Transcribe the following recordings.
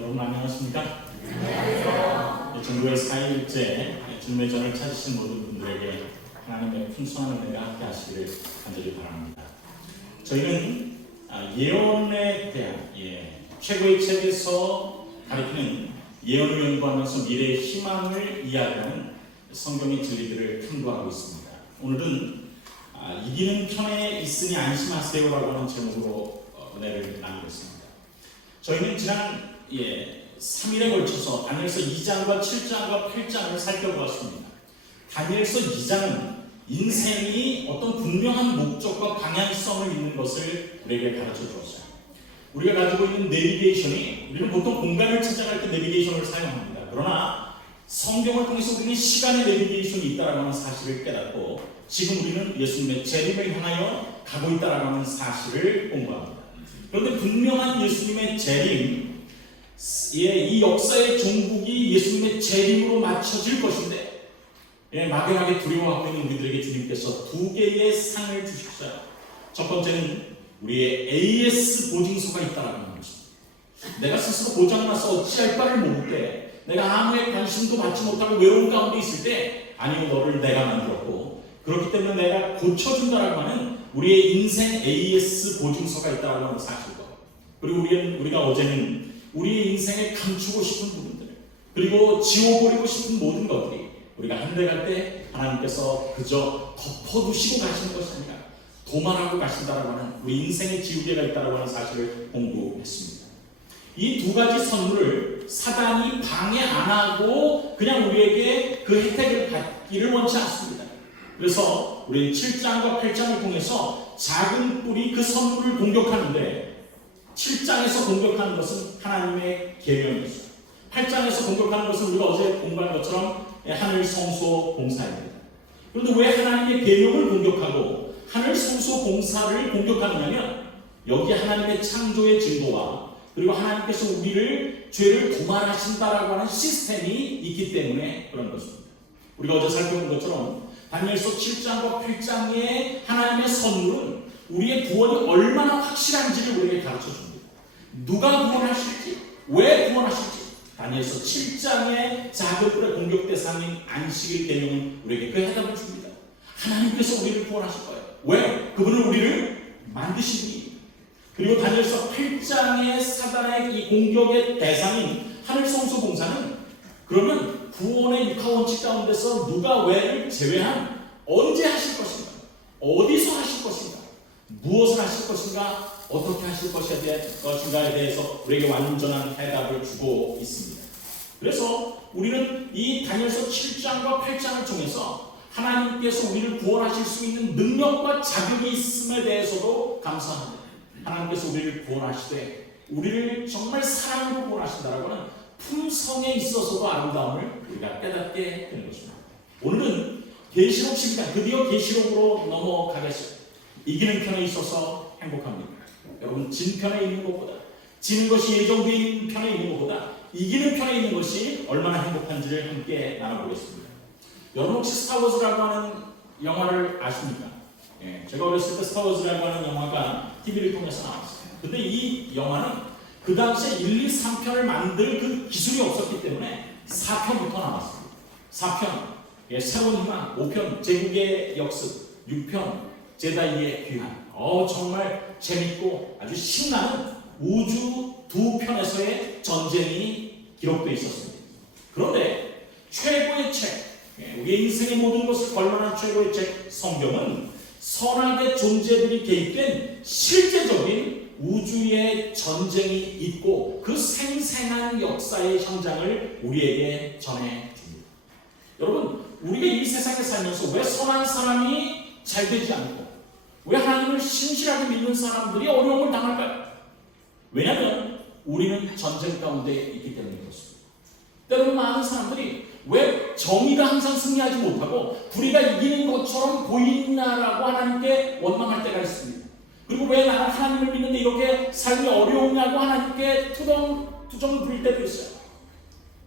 여러분 안녕하십니까? 안녕하세요. 전국의 4일째 주님의 전을 찾으신 모든 분들에게 하나님의 풍성한 은혜가 함께 하시기를 간절히 바랍니다. 저희는 예언에 대한 최고의 책에서 가르치는 예언을 연구하면서 미래의 희망을 이야기하는 성경의 진리들을 탐구하고 있습니다. 오늘은 이기는 편에 있으니 안심하세요라고 하는 제목으로 은혜를 나누겠습니다. 저희는 지난 3일에 걸쳐서 다니엘서 2장과 7장과 8장을 살펴보았습니다. 다니엘서 2장은 인생이 어떤 분명한 목적과 방향성을 있는 것을 우리에게 가르쳐 주었어요. 우리가 가지고 있는 내비게이션이, 우리는 보통 공간을 찾아갈 때 내비게이션을 사용합니다. 그러나 성경을 통해서 우리는 시간의 내비게이션이 있다라고 하는 사실을 깨닫고 지금 우리는 예수님의 재림을 향하여 가고 있다라고 하는 사실을 공부합니다. 그런데 분명한 예수님의 재림, 이 역사의 종국이 예수님의 재림으로 맞춰질 것인데 막연하게 두려워하고 있는 우리들에게 주님께서 두 개의 상을 주셨어요. 첫 번째는 우리의 AS 보증서가 있다라고 하는 것입니다. 내가 스스로 고장나서 어찌할 바를 모를 때, 내가 아무의 관심도 받지 못하고 외로운 가운데 있을 때, 아니요, 너를 내가 만들었고 그렇기 때문에 내가 고쳐준다라고 하는 우리의 인생 AS 보증서가 있다라고 하는 사실과, 그리고 우리가 어제는 우리의 인생에 감추고 싶은 부분들, 그리고 지워버리고 싶은 모든 것들이 우리가 한데 갈 때 하나님께서 그저 덮어두시고 가시는 것이 아니라 도말하고 가신다라고 하는 우리 인생의 지우개가 있다라고 하는 사실을 공부했습니다. 이 두 가지 선물을 사단이 방해 안 하고 그냥 우리에게 그 혜택을 받기를 원치 않습니다. 그래서 우리는 7장과 8장을 통해서 작은 뿔이 그 선물을 공격하는데, 7장에서 공격하는 것은 하나님의 계명이었어요. 8장에서 공격하는 것은 우리가 어제 공부한 것처럼 하늘 성소 봉사입니다. 그런데 왜 하나님의 계명을 공격하고 하늘 성소 봉사를 공격하느냐면, 여기 하나님의 창조의 증거와 그리고 하나님께서 우리를 죄를 도말하신다라고 하는 시스템이 있기 때문에 그런 것입니다. 우리가 어제 살펴본 것처럼 다니엘서 7장과 8장의 하나님의 선물은 우리의 구원이 얼마나 확실한지를 우리에게 가르쳐줍니다. 누가 구원하실지, 왜 구원하실지, 다니엘서 7장의 작은 뿔의 공격 대상인 안식일 계명은 우리에게 그 해답을 줍니다. 하나님께서 우리를 구원하실 거예요. 왜? 그분은 우리를 만드신 분입니다. 그리고 다니엘서 8장의 사단의 이 공격의 대상인 하늘 성소 봉사는, 그러면 구원의 육하원칙 가운데서 누가 왜를 제외한 언제 하실 것인가, 어디서 하실 것인가, 무엇을 하실 것인가, 어떻게 하실 것인가에 대해서 우리에게 완전한 해답을 주고 있습니다. 그래서 우리는 이 다니엘서 7장과 8장을 통해서 하나님께서 우리를 구원하실 수 있는 능력과 자격이 있음에 대해서도 감사합니다. 하나님께서 우리를 구원하시되 우리를 정말 사랑으로 구원하신다라고 하는 품성에 있어서도 아름다움을 우리가 깨닫게 되는 것입니다. 오늘은 계시록 12장, 드디어 계시록으로 넘어가겠습니다. 이기는 편에 있어서 행복합니다. 여러분, 진 편에 있는 것보다, 지는 것이 예정되어 있는 편에 있는 것보다 이기는 편에 있는 것이 얼마나 행복한지를 함께 나눠보겠습니다. 여러분 혹시 스타워즈라고 하는 영화를 아십니까? 제가 어렸을 때 스타워즈라고 하는 영화가 TV를 통해서 나왔어요. 근데 이 영화는 그 당시에 1, 2, 3편을 만들 그 기술이 없었기 때문에 4편부터 나왔습니다. 4편, 새로운 희망, 5편, 제국의 역습, 6편, 제다이의 귀환. 정말 재밌고 아주 신나는 우주 두 편에서의 전쟁이 기록되어 있었습니다. 그런데 최고의 책, 우리 인생의 모든 것을 걸러낸 최고의 책 성경은 선악의 존재들이 개입된 실제적인 우주의 전쟁이 있고 그 생생한 역사의 현장을 우리에게 전해줍니다. 여러분, 우리가 이 세상에 살면서 왜 선한 사람이 잘 되지 않고, 왜 하나님을 신실하게 믿는 사람들이 어려움을 당할까요? 왜냐하면 우리는 전쟁 가운데 있기 때문에 그렇습니다. 때로는 많은 사람들이 왜 정의가 항상 승리하지 못하고 불의가 이기는 것처럼 보이나라고 하나님께 원망할 때가 있습니다. 그리고 왜 나는 하나님을 믿는데 이렇게 삶이 어려우냐고 하나님께 투정을 부릴 때도 있어요.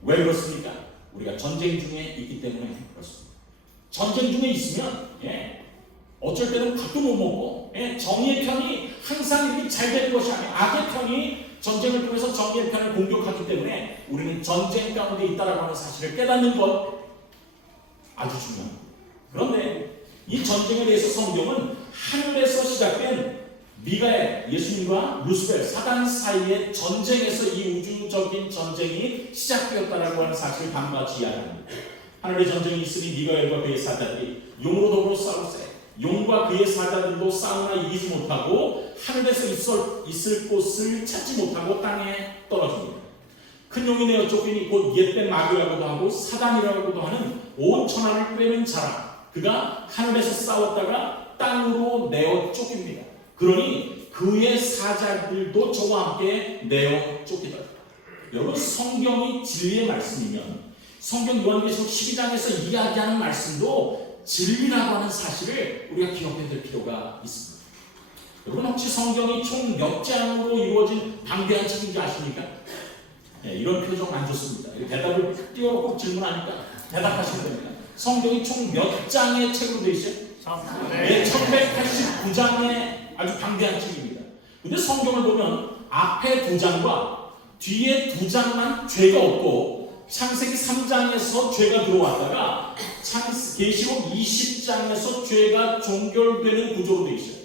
왜 그렇습니까? 우리가 전쟁 중에 있기 때문에 그렇습니다. 전쟁 중에 있으면 어쩔 때는 밥도 못 먹고 정의의 편이 항상 이렇게 잘 되는 것이 아니라 악의 편이 전쟁을 통해서 정의의 편을 공격하기 때문에 우리는 전쟁 가운데 있다라고 하는 사실을 깨닫는 것 아주 중요합니다. 그런데 이 전쟁에 대해서 성경은 하늘에서 시작된 미가엘, 예수님과 루스벨, 사단 사이의 전쟁에서 이 우주적인 전쟁이 시작되었다라고 하는 사실을 다음과 같이 이야기합니다. 하늘의 전쟁이 있으니 미가엘과 그의 사자들이 용으로 더불어 싸우세. 용과 그의 사자들도 싸우나 이기지 못하고 하늘에서 있을 곳을 찾지 못하고 땅에 떨어집니다. 큰 용이 내어 쫓기니 곧 옛된 마귀라고도 하고 사단이라고도 하는 온 천하를 꿰는 자라. 그가 하늘에서 싸웠다가 땅으로 내어 쫓깁니다. 그러니 그의 사자들도 저와 함께 내어 쫓기다. 여러분, 성경이 진리의 말씀이면 성경 요한계시록 12장에서 이야기하는 말씀도 진리라고 하는 사실을 우리가 기억해야 될 필요가 있습니다. 여러분, 혹시 성경이 총 몇 장으로 이루어진 방대한 책인지 아십니까? 네, 이런 표정 안 좋습니다. 대답을 띄워놓고 질문하니까 대답하시면 됩니다. 성경이 총 몇 장의 책으로 되어 있어요? 네, 1189장의 아주 방대한 책입니다. 근데 성경을 보면 앞에 2장과 뒤에 2장만 죄가 없고 창세기 3장에서 죄가 들어왔다가 계시록 20장에서 죄가 종결되는 구조로 되어 있어요.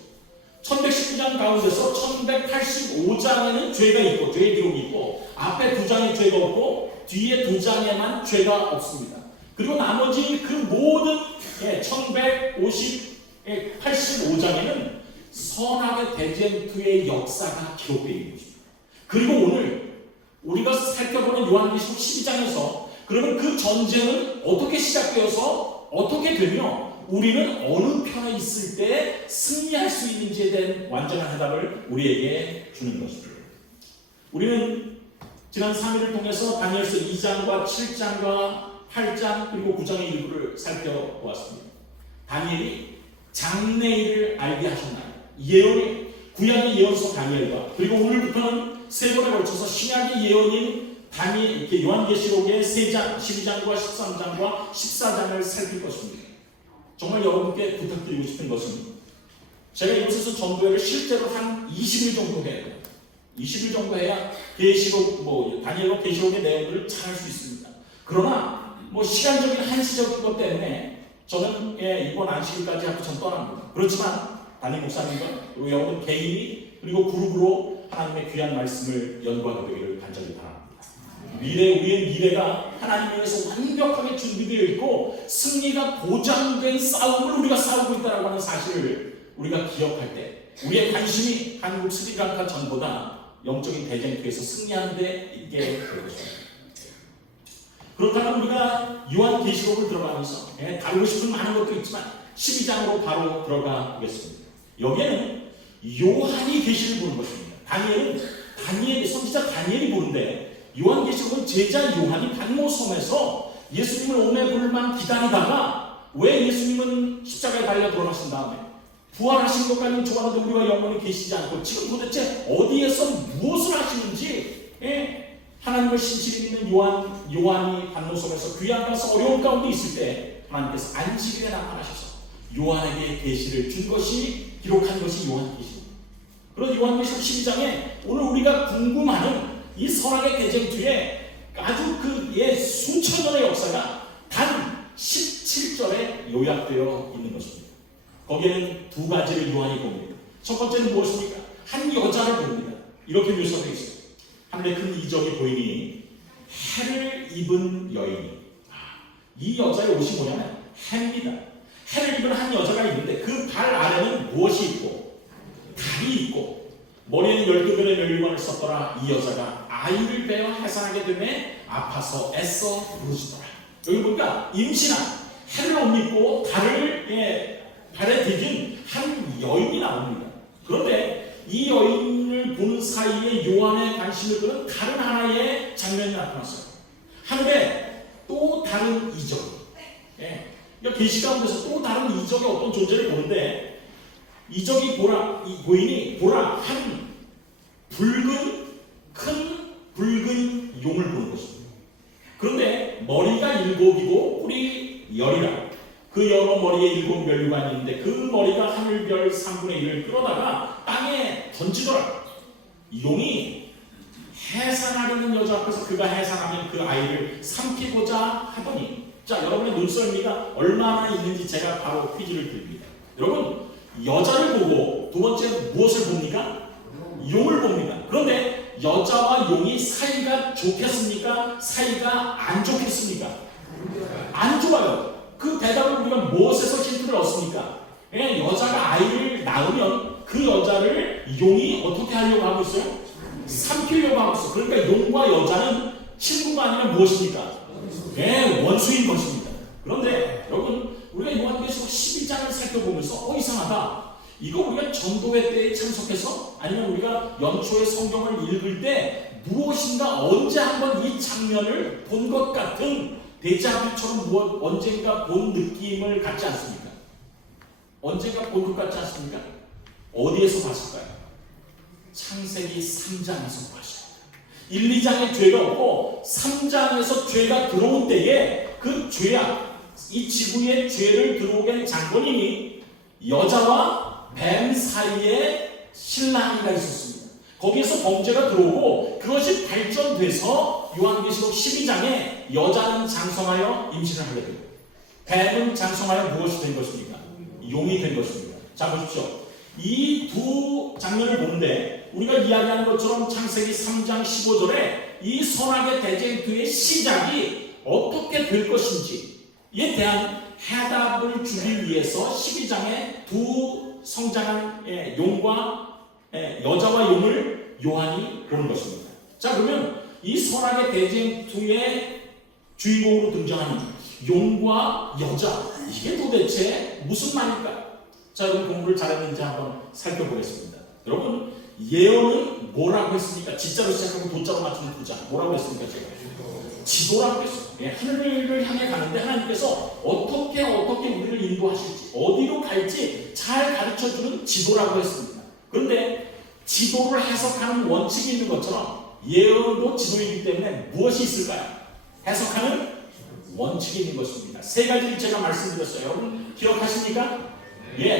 1119장 가운데서 1185장에는 죄가 있고 죄의 기록이 있고 앞에 2장에 죄가 없고 뒤에 2장에만 죄가 없습니다. 그리고 나머지 그 모든 1185장에는 선악의 대쟁투의 역사가 기록되어 있는 것입니다. 그리고 오늘 우리가 살펴보는 요한계시록 12장에서 그러면 그 전쟁은 어떻게 시작되어서 어떻게 되며 우리는 어느 편에 있을 때 승리할 수 있는지에 대한 완전한 해답을 우리에게 주는 것입니다. 우리는 지난 3일을 통해서 다니엘서 2장과 7장과 8장 그리고 9장의 일부를 살펴보았습니다. 다니엘이 장래일을 알게 하셨나요? 예언이 구약의 예언서 다니엘과 그리고 오늘부터는 3번에 걸쳐서 신약의 예언인 요한계시록의 3장, 12장과 13장과 14장을 살필 것입니다. 정말 여러분께 부탁드리고 싶은 것은 제가 이곳에서 전도회를 실제로 한 20일 정도 해야 돼요. 20일 정도 해야 계시록, 다니엘과 계시록의 내용들을 잘 할 수 있습니다. 그러나 시간적인 한시적인 것 때문에 저는 이번 안식일까지 하고 전 떠납니다. 그렇지만 담임 목사님과 그리고 여러분 개인이 그리고 그룹으로 하나님의 귀한 말씀을 연구하게 되기를 간절히 바랍니다. 우리의 미래가 하나님 위해서 완벽하게 준비되어 있고 승리가 보장된 싸움을 우리가 싸우고 있다는 하는 사실을 우리가 기억할 때 우리의 관심이 한국 스리랑카 전보다 영적인 대쟁투에서 승리하는 데 있게 될 것입니다. 그렇다면 우리가 요한계시록을 들어가면서 다루고 싶은 많은 것도 있지만 12장으로 바로 들어가 보겠습니다. 여기에는 요한이 계시를 보는 것입니다. 선지자 다니엘이 보는데 요한계시록은 제자 요한이 patmos섬에서 예수님을 오매불만 기다리다가 왜 예수님은 십자가에 달려 돌아가신 다음에 부활하신 것까지는 좋아하는데 우리와 영원히 계시지 않고 지금 도대체 어디에서 무엇을 하시는지 하나님을 신실히 믿는 요한이 patmos섬에서 귀한 가서 어려운 가운데 있을 때 하나님께서 안식일에 나타나셔서 요한에게 계시를 준 것이 기록한 것이 요한계시록. 그런 요한계시록 12장에 오늘 우리가 궁금하는 이 선악의 대쟁투에 아주 수천 년의 역사가 단 17절에 요약되어 있는 것입니다. 거기에는 2가지를 요한이 봅니다. 첫 번째는 무엇입니까? 한 여자를 봅니다. 이렇게 묘사되어 있어요. 하늘에 큰 이적이 보이니 해를 입은 여인이. 이 여자의 옷이 뭐냐면 해입니다. 해를 입은 한 여자가 있는데 그 발 아래는 무엇이 있고 달이 있고 머리에는 12별의 멸류관을 썼더라. 이 여자가 아이를 베어 해산하게 되매 아파서 애써 부르짖더라. 여기 보니까 임신한 해를 옷 입고 달을 발에 디딘 한 여인이 나옵니다. 그런데 이 여인을 보는 사이에 요한의 관심을 끄는 다른 하나의 장면이 나타났어요. 하늘에 또 다른 이적. 그러니까 계시 가운데서 또 다른 이적의 어떤 존재를 보는데 이적이 보이니 한 큰 붉은 용을 보는 것입니다. 그런데 머리가 7이고 뿔이 10이라. 그 여러 머리에 7 멸류관이 있는데 그 머리가 하늘별 3분의 1을 끌어다가 땅에 던지더라. 용이 그가 해산하면 그 아이를 삼키고자 하더니, 자, 여러분의 눈썰미가 얼마나 있는지 제가 바로 퀴즈를 드립니다. 여러분, 여자를 보고 두 번째 무엇을 봅니까? 용을 봅니다. 그런데 여자와 용이 사이가 좋겠습니까? 사이가 안 좋겠습니까? 안 좋아요. 그 대답을 우리가 무엇에서 힌트를 얻습니까? 여자가 아이를 낳으면 그 여자를 용이 어떻게 하려고 하고 있어요? 삼키려고 하고 있어요. 그러니까 용과 여자는 친구가 아니라 무엇입니까? 원수인 것입니다. 그런데 여러분, 우리가 요한계시록 12장을 살펴보면서 이상하다. 이거 우리가 전도회 때에 참석해서 아니면 우리가 연초에 성경을 읽을 때 무엇인가 언제 한번 이 장면을 본 것 같은 데자뷰처럼 언젠가 본 느낌을 갖지 않습니까? 언젠가 본 것 같지 않습니까? 어디에서 봤을까요? 창세기 3장에서 봤습니다. 1, 2장에 죄가 없고 3장에서 죄가 들어온 때에 그 죄악, 이 지구에 죄를 들어오게 한 장본인이 여자와 뱀 사이에 신랑이가 있었습니다. 거기에서 범죄가 들어오고 그것이 발전돼서 요한계시록 12장에 여자는 장성하여 임신을 하게 됩니다. 뱀은 장성하여 무엇이 된 것입니까? 용이 된 것입니다. 자, 보십시오. 이 두 장면을 보는데 우리가 이야기하는 것처럼 창세기 3장 15절에 이 선악의 대쟁투의 시작이 어떻게 될 것인지에 대한 해답을 주기 위해서 12장에 두 성장한 용과 여자와 용을 요한이 보는 것입니다. 자, 그러면 이 선악의 대쟁투의 주인공으로 등장하는 용과 여자, 이게 도대체 무슨 말일까? 자, 여러분 공부를 잘했는지 한번 살펴보겠습니다. 여러분, 예언은 뭐라고 했습니까? 지자로 시작하고 도자로 맞추는 도자, 뭐라고 했습니까? 제가 지도라고 했어요. 하늘을 향해 가는데 하나님께서 어떻게 우리를 인도하실지, 어디로 갈지 잘 가르쳐주는 지도라고 했습니다. 그런데 지도를 해석하는 원칙이 있는 것처럼 예언도 지도이기 때문에 무엇이 있을까요? 해석하는 원칙이 있는 것입니다. 세 가지를 제가 말씀드렸어요. 여러분 기억하십니까?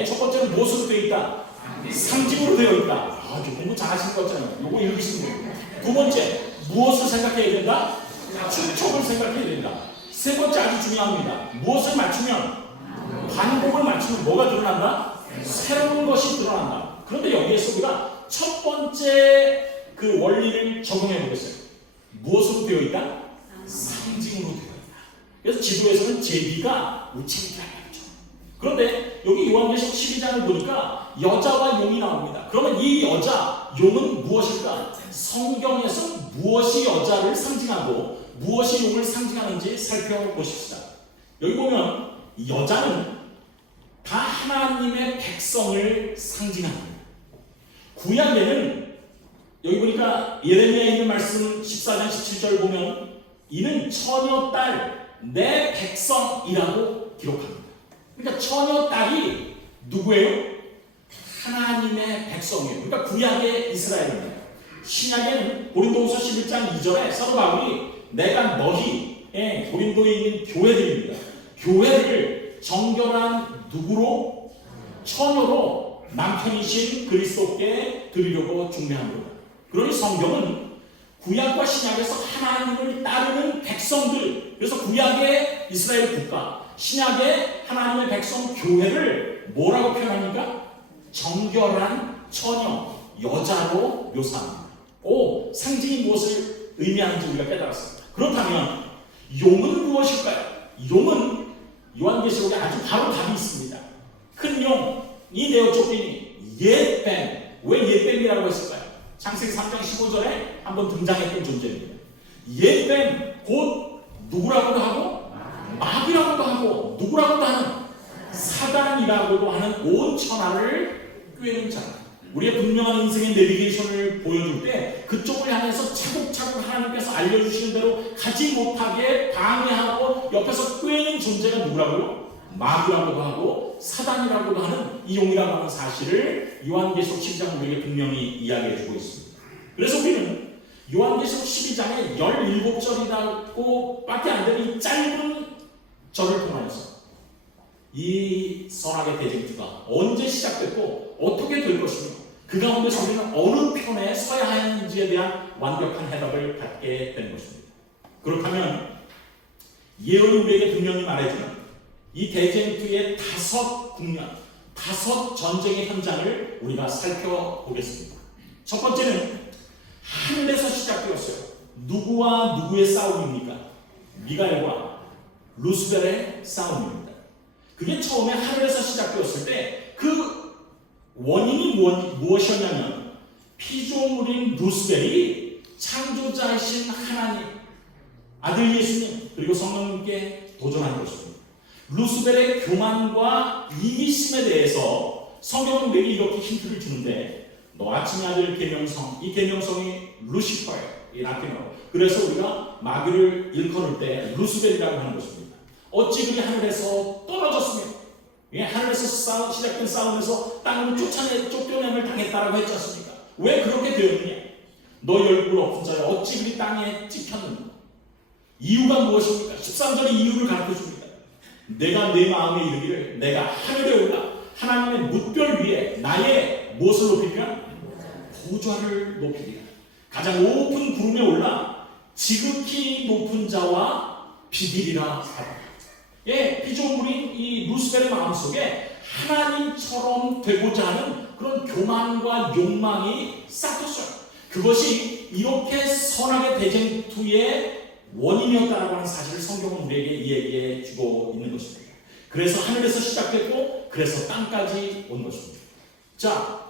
첫 번째는 무엇으로 되어 있다? 상징으로 되어 있다. 공부 잘하시는 거 같잖아요. 요거 읽으시는 거예요. 두 번째, 무엇을 생각해야 된다? 축척을 생각해야 된다. 세 번째 아주 중요합니다. 무엇을 맞추면? 반복을 맞추면 뭐가 드러난다? 새로운 것이 드러난다. 그런데 여기에서 우리가 첫 번째 그 원리를 적용해 보겠어요. 무엇으로 되어 있다? 상징으로 되어 있다. 그래서 지도에서는 제비가 우체국이라고 하죠. 그런데 여기 요한계시록 12장을 보니까 여자와 용이 나옵니다. 그러면 이 여자, 용은 무엇일까? 성경에서 무엇이 여자를 상징하고 무엇이 용을 상징하는지 살펴보십시다. 여기 보면 여자는 다 하나님의 백성을 상징합니다. 구약에는 여기 보니까 예레미야에 있는 말씀 14장 17절 보면 이는 처녀 딸 내 백성이라고 기록합니다. 그러니까 처녀 딸이 누구예요? 하나님의 백성이에요. 그러니까 구약의 이스라엘입니다. 신약에는 고린도후서 11장 2절에 사도 바울이 내가 너희 고린도에 있는 교회들입니다. 교회를 정결한 누구로? 처녀로 남편이신 그리스도께 드리려고 중매합니다. 그러니 성경은 구약과 신약에서 하나님을 따르는 백성들, 그래서 구약의 이스라엘 국가, 신약의 하나님의 백성 교회를 뭐라고 표현합니까? 정결한 처녀, 여자로 묘사합니다. 상징이 무엇을 의미하는지 우리가 깨달았습니다. 그렇다면 용은 무엇일까요? 용은 요한계시록에 아주 바로 답이 있습니다. 큰 용이 되어 쫓기니 옛뱀. 왜 옛뱀이라고 했을까요? 창세기 3장 15절에 한번 등장했던 존재입니다. 옛뱀 곧 누구라고도 하고 마귀라고도 하고 누구라고도 하는 사단이라고도 하는 온 천하를 꿰는 자. 우리의 분명한 인생의 내비게이션을 보여줄 때 그쪽을 향해서 차곡차곡 하나님께서 알려주시는 대로 가지 못하게 방해하고 옆에서 꿰는 존재가 누구라고요? 마귀라고도 하고 사단이라고도 하는 이 용이라고 하는 사실을 요한계시록 12장 우리에게 분명히 이야기해주고 있습니다. 그래서 우리는 요한계시록 12장에 17절이라고 밖에 안 되는 이 짧은 절을 통하여서 이 선악의 대쟁투가 언제 시작됐고 어떻게 될 것이며 그 가운데서 우리는 어느 편에 서야 하는지에 대한 완벽한 해답을 갖게 되는 것입니다. 그렇다면 예언이 우리에게 분명히 말해주는 이 대쟁투의 5 국면, 5 전쟁의 현장을 우리가 살펴보겠습니다. 첫 번째는 하늘에서 시작되었어요. 누구와 누구의 싸움입니까? 미가엘과 루스벨의 싸움입니다. 그게 처음에 하늘에서 시작되었을 때 그 원인이 무엇이었냐면 피조물인 루스벨이 창조자이신 하나님, 아들 예수님 그리고 성령님께 도전한 것입니다. 루스벨의 교만과 이기심에 대해서 성경은 우리에게 이렇게 힌트를 주는데 너 아침의 아들 계명성, 이 계명성이 루시퍼예요. 이 라틴어로. 그래서 우리가 마귀를 일컬을 때 루스벨이라고 하는 것입니다. 어찌 그리 하늘에서 떨어졌으며 하늘에서 시작된 싸움에서 땅으로 쫓겨냄을 당했다라고 했지 않습니까? 왜 그렇게 되었느냐? 너 열국을 엎은 자여 어찌 그리 땅에 찍혔느냐? 이유가 무엇입니까? 13절의 이유를 가르쳐 줍니다. 내가 내 마음에 이르기를 내가 하늘에 올라 하나님의 뭇별 위에 나의 무엇을 높이면 보좌를 높이리라. 가장 높은 구름에 올라 지극히 높은 자와 비비리라 하라. 피조물인 이 루스벨의 마음속에 하나님처럼 되고자 하는 그런 교만과 욕망이 싹텄어요. 그것이 이렇게 선악의 대쟁투의 원인이었다라고 하는 사실을 성경은 우리에게 이야기해 주고 있는 것입니다. 그래서 하늘에서 시작됐고 그래서 땅까지 온 것입니다. 자,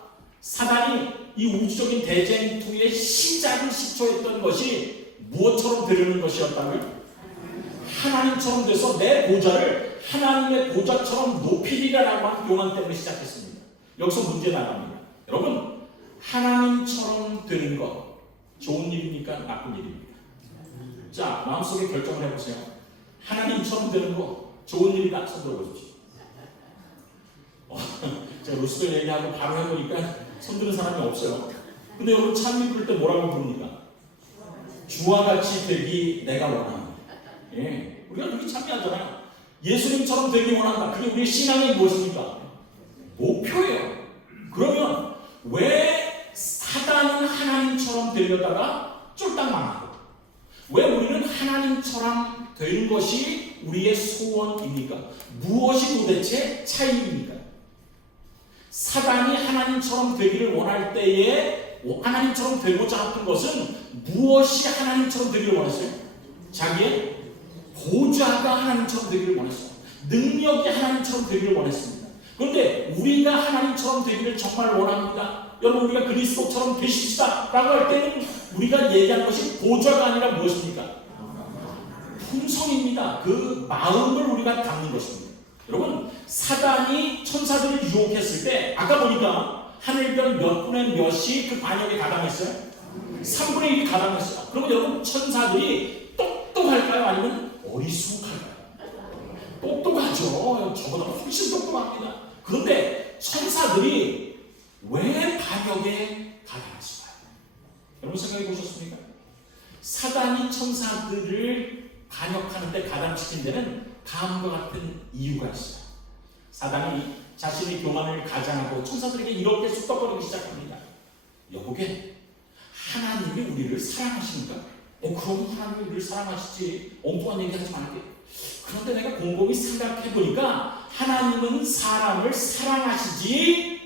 사단이 이 우주적인 대쟁투의 시작을 시초했던 것이 무엇처럼 되려는 것이었다면 하나님처럼 돼서 내 보좌를 하나님의 보좌처럼 높이리라라고 하는 교만 때문에 시작했습니다. 여기서 문제 나갑니다. 여러분, 하나님처럼 되는 것 좋은 일입니까? 나쁜 일입니까? 자, 마음속에 결정을 해보세요. 하나님처럼 되는 거 좋은 일이다. 손 들어보십시오. 제가 루스벨 얘기하고 바로 해보니까 손 드는 사람이 없어요. 근데 여러분 찬미 부를 때 뭐라고 부릅니까? 주와 같이 되기 내가 원합니다. 우리가 그렇게 참여하잖아요. 예수님처럼 되기 원한다. 그게 우리의 신앙이 무엇입니까? 목표예요. 그러면 왜 사단은 하나님처럼 되려다가 쫄딱 망하고 왜 우리는 하나님처럼 되는 것이 우리의 소원입니까? 무엇이 도대체 차이입니까? 사단이 하나님처럼 되기를 원할 때에 하나님처럼 되고자 했던 것은 무엇이 하나님처럼 되기를 원했어요? 자기의 보좌가 하나님처럼 되기를 원했어요. 능력이 하나님처럼 되기를 원했습니다. 그런데 우리가 하나님처럼 되기를 정말 원합니다. 여러분 우리가 그리스도처럼 되십시다 라고 할 때는 우리가 얘기하는 것이 보좌가 아니라 무엇입니까? 품성입니다. 그 마음을 우리가 갖는 것입니다. 여러분 사단이 천사들을 유혹했을 때 아까 보니까 하늘별 몇 분의 몇이 그 반역에 가담했어요? 3분의 1이 가담했어요. 그러면 여러분 천사들이 똑똑할까요? 아니면 어리숙할까요? 똑똑하죠. 저보다 훨씬 똑똑합니다. 그런데 천사들이 왜 반역에 가담했을까요? 여러분 생각해 보셨습니까? 사단이 천사들을 반역하는 데 가담시킨 데는 다음과 같은 이유가 있어요. 사단이 자신의 교만을 가장하고 천사들에게 이렇게 쑥덕거리기 시작합니다. 여보게 하나님이 우리를 사랑하십니까? 그럼 하나님이 우리를 사랑하시지. 엉뚱한 얘기 하지 말게. 그런데 내가 곰곰이 생각해보니까 하나님은 사람을 사랑하시지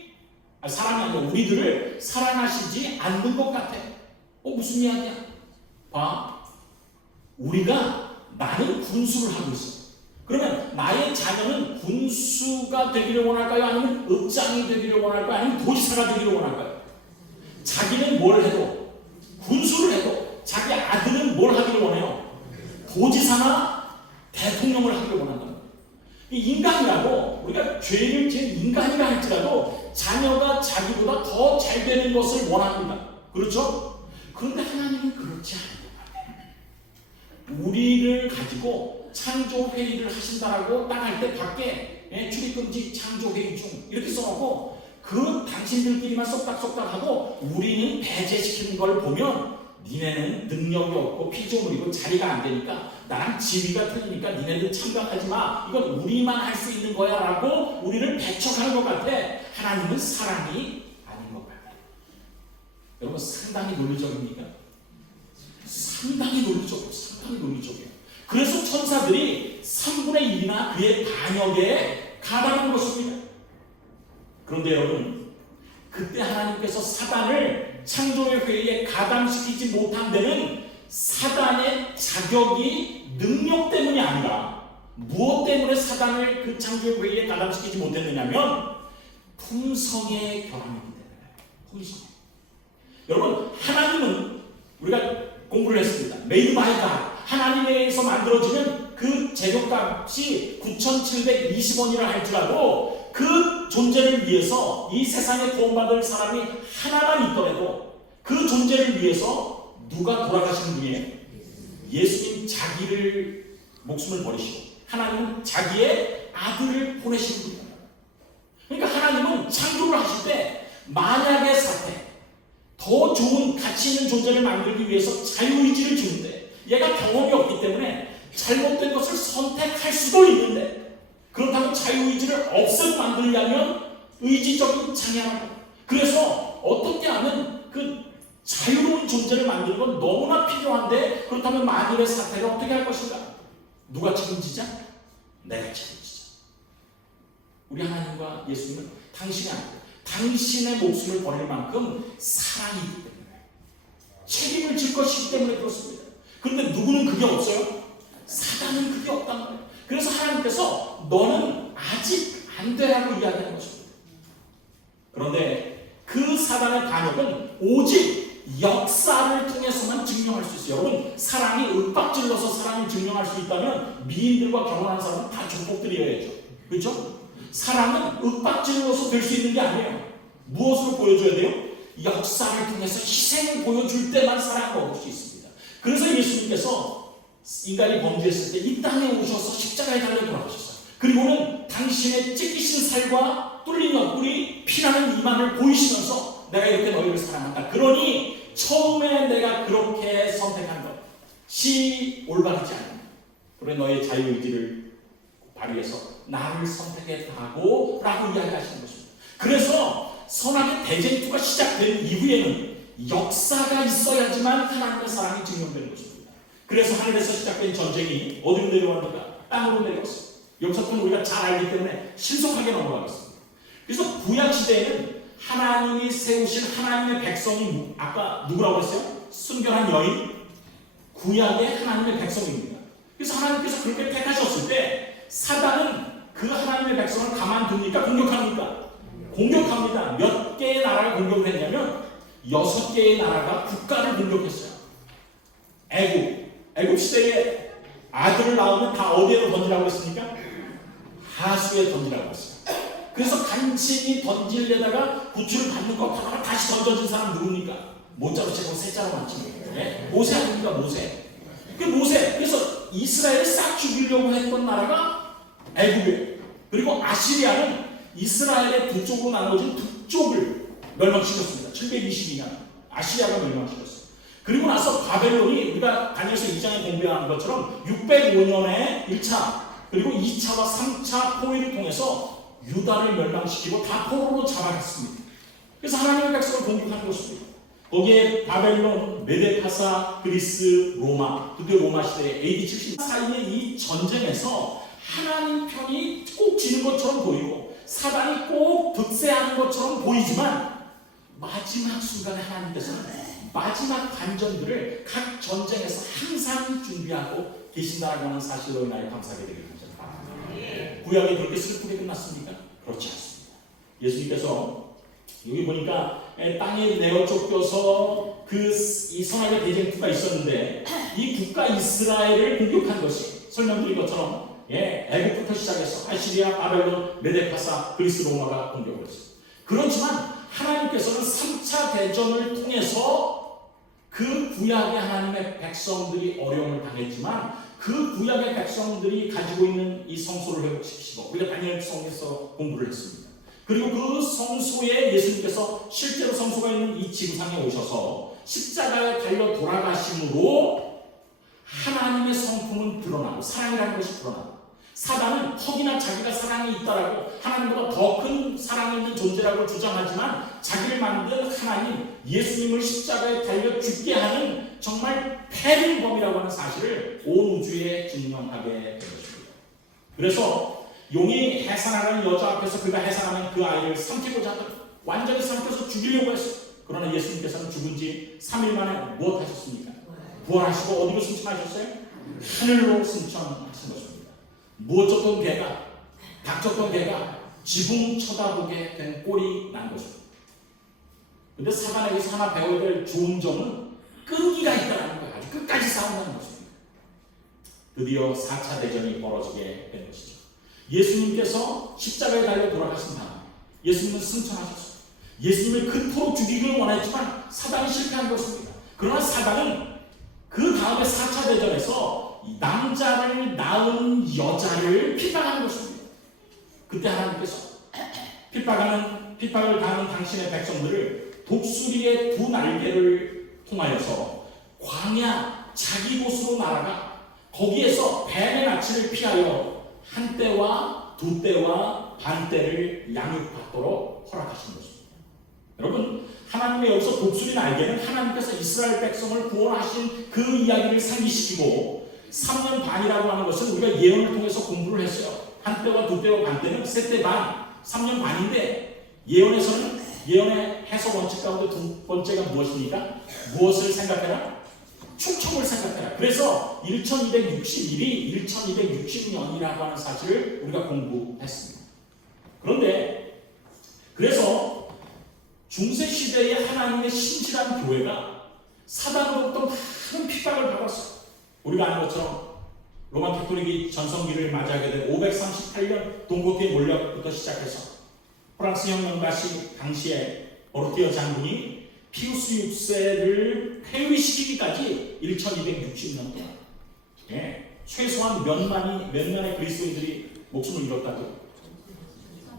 사랑이 아니라 우리들을 사랑하시지 않는 것 같아. 무슨 이야기야? 봐. 나는 군수를 하고 있어. 그러면 나의 자녀는 군수가 되기를 원할까요? 아니면 읍장이 되기를 원할까요? 아니면 도지사가 되기를 원할까요? 자기는 뭘 해도 군수를 해도 자기 아들은 뭘 하기를 원해요? 도지사나 대통령을 하기를 원한다. 이 인간이라고 우리가 죄를 지은 인간이라 할지라도 자녀가 자기보다 더 잘 되는 것을 원합니다. 그렇죠? 그런데 하나님은 그렇지 않아요. 우리를 가지고 창조회의를 하신다라고 딱 할 때 밖에 출입금지 창조회의 중 이렇게 써놓고 그 당신들끼리만 쏙닥쏙닥하고 우리는 배제시키는 걸 보면 니네는 능력이 없고 피조물이고 자리가 안 되니까 나랑 지위가 틀리니까 니네들 참가하지 마. 이건 우리만 할 수 있는 거야 라고 우리를 배척하는 것 같아. 하나님은 사랑이 아닌 것 같아. 여러분 상당히 논리적입니까? 상당히 논리적이에요. 그래서 천사들이 3분의 1이나 그의 반역에 가담한 것입니다. 그런데 여러분, 그때 하나님께서 사단을 창조의 회의에 가담시키지 못한 데는 사단의 자격이 능력 때문이 아니라 무엇 때문에 사단을 그 창조의 회의에 가담시키지 못했느냐면 품성의 결함이기 때문에. 품성. 여러분, 하나님은 우리가 공부를 했습니다. Made by God. 하나님에 의해서 만들어지면 그 재료값이 9,720원이라 할지라도 그 존재를 위해서 이 세상에 구원받을 사람이 하나만 있더라도 그 존재를 위해서 누가 돌아가시는 분이에요? 예수님 자기를 목숨을 버리시고 하나님은 자기의 아들을 보내신 분입니다. 그러니까 하나님은 창조를 하실 때 만약의 사태, 더 좋은 가치 있는 존재를 만들기 위해서 자유의지를 주는데 얘가 경험이 없기 때문에 잘못된 것을 선택할 수도 있는데 그렇다고 자유의지를 없애고 만들려면 의지적인 장애하는 거예요. 그래서 어떻게 하면 그 자유로운 존재를 만드는 건 너무나 필요한데 그렇다면 만일의 사태를 어떻게 할 것인가? 누가 책임지자? 내가 책임지자. 우리 하나님과 예수님은 당신이 아니고 당신의 목숨을 버릴 만큼 사랑이기 때문에 책임을 질 것이기 때문에 그렇습니다. 그런데 누구는 그게 없어요? 사단은 그게 없단 말이에요. 그래서 하나님께서 너는 아직 안 돼라고 이야기하는 것입니다. 그런데 그 사단의 반역은 오직 역사를 통해서만 증명할 수 있어요. 여러분, 사람이 윽박질러서 사람을 증명할 수 있다면 미인들과 결혼한 사람은 다 정복들이어야죠. 그렇죠? 사람은 윽박질러서 될 수 있는 게 아니에요. 무엇으로 보여줘야 돼요? 역사를 통해서 희생을 보여줄 때만 사랑을 얻을 수 있습니다. 그래서 예수님께서 인간이 범죄했을 때 이 땅에 오셔서 십자가에 달려 돌아가셨어요. 그리고는 당신의 찢기신 살과 뚫린 옆구리 피나는 이만을 보이시면서 내가 이렇게 너희를 사랑한다. 그러니 처음에 내가 그렇게 선택한 것이 올바르지 않아. 그래 너의 자유의지를 발휘해서 나를 선택했다고 라고 이야기하시는 것입니다. 그래서 선악의 대쟁투가 시작된 이후에는 역사가 있어야지만 하나님의 사랑이 증명되는 것입니다. 그래서 하늘에서 시작된 전쟁이 어디로 내려왔는가? 땅으로 내려왔습니다. 역사는 우리가 잘 알기 때문에 신속하게 넘어가겠습니다. 그래서 구약시대에는 하나님이 세우신 하나님의 백성이 아까 누구라고 했어요? 순결한 여인? 구약의 하나님의 백성입니다. 그래서 하나님께서 그렇게 택하셨을 때 사단은 그 하나님의 백성을 가만둡니까? 공격합니까? 공격합니다. 몇 개의 나라를 공격을 했냐면 6개의 나라가 국가를 공격했어요. 애굽 시대에 아들을 낳으면 다 어디에 던지라고 했습니까? 하수에 던지라고 했어요. 그래서 간신히 던지려다가 구출을 받는 것 하다가 다시 던져진 사람 누굽니까? 모자로 채고 세자로 맞추는 거예요. 네? 모세 아닙니까? 모세. 그래서 이스라엘을 싹 죽이려고 했던 나라가 애굽이에요. 그리고 아시리아는 이스라엘의 두 쪽으로 나눠진 두 쪽을 멸망시켰습니다. 722년 아시리아가 멸망시켰어요. 그리고 나서 바벨론이 우리가 다니엘서 2장에 공부한 것처럼 605년에 1차 그리고 2차와 3차 포위를 통해서 유다를 멸망시키고 다 포로로 잡아갔습니다. 그래서 하나님의 백성을 공격하는 것입니다. 거기에 바벨론, 메데파사, 그리스, 로마, 드디어 로마 시대의 AD 70 사이의 이 전쟁에서 하나님 편이 꼭 지는 것처럼 보이고 사단이 꼭 득세하는 것처럼 보이지만 마지막 순간에 하나님께서는 마지막 반전들을 각 전쟁에서 항상 준비하고 계신다라고 하는 사실로 인하여 감사하게 되길 감사합니다. 구약이 그렇게 슬프게 끝났습니까? 그렇지 않습니다. 예수님께서 여기 보니까 땅에 내어 쫓겨서 이 선악의 대쟁투가 있었는데 이 국가 이스라엘을 공격한 것이 설명드린 것처럼 애국부터 시작해서 아시리아, 바벨론, 메데파사, 그리스, 로마가 공격을 했습니다. 그렇지만 하나님께서는 3차 대전을 통해서 그 구약의 하나님의 백성들이 어려움을 당했지만 그 구약의 백성들이 가지고 있는 이 성소를 회복시키시고 우리가 다니엘 성에서 공부를 했습니다. 그리고 그 성소에 예수님께서 실제로 성소가 있는 이 지구상에 오셔서 십자가에 달려 돌아가심으로 하나님의 성품은 드러나고 사랑이라는 것이 드러나고 사단은 혹이나 자기가 사랑이 있다라고 하나님보다 더 큰 사랑이 있는 존재라고 주장하지만 자기를 만든 하나님 예수님을 십자가에 달려 죽게 하는 정말 패륜범이라고 하는 사실을 온 우주에 증명하게 된 것입니다. 그래서 용이 해산하는 여자 앞에서 그가 해산하면 그 아이를 삼키고자 하던 완전히 삼켜서 죽이려고 했어요. 그러나 예수님께서는 죽은 지 3일 만에 무엇 하셨습니까? 부활하시고 어디로 승천하셨어요? 하늘로 승천하신 것입니다. 무엇 쫓던 개가, 닭 쫓던 개가 지붕 쳐다보게 된 꼴이 난 것입니다. 근데 사단에게서 하나 배워야 될 좋은 점은 끈기가 있다는 거예요. 아주 끝까지 싸운다는 것입니다. 드디어 4차 대전이 벌어지게 된 것이죠. 예수님께서 십자가에 달려 돌아가신 다음 예수님은 승천하셨어요. 예수님을 그토록 죽이기를 원했지만 사단이 실패한 것입니다. 그러나 사단은 그 다음에 4차 대전에서 남자를 낳은 여자를 핍박하는 것입니다. 그때 하나님께서 핍박을 당하는 당신의 백성들을 독수리의 두 날개를 통하여서 광야 자기 곳으로 날아가 거기에서 뱀의 낯을 피하여 한 때와 두 때와 반 때를 양육받도록 허락하신 것입니다. 여러분, 하나님의 여기서 독수리 날개는 하나님께서 이스라엘 백성을 구원하신 그 이야기를 상기시키고 3년 반이라고 하는 것은 우리가 예언을 통해서 공부를 했어요. 한 때와 두 때와 반 때는 세 때 반, 3년 반인데 예언에서는 예언의 해석 원칙 가운데 두 번째가 무엇입니까? 무엇을 생각해라? 충청을 생각해라. 그래서 1260일이 1260년이라고 하는 사실을 우리가 공부했습니다. 그런데 그래서 중세시대의 하나님의 신실한 교회가 사단으로부터 많은 핍박을 받았어요. 우리가 아는 것처럼 로마 캐토릭이 전성기를 맞이하게 된 538년 동고티의 몰락부터 시작해서 프랑스 혁명 당시에 오르티어 장군이 피우스 6세를 폐위시키기까지 1260년 동안 최소한 몇 만의 그리스도인들이 목숨을 잃었다고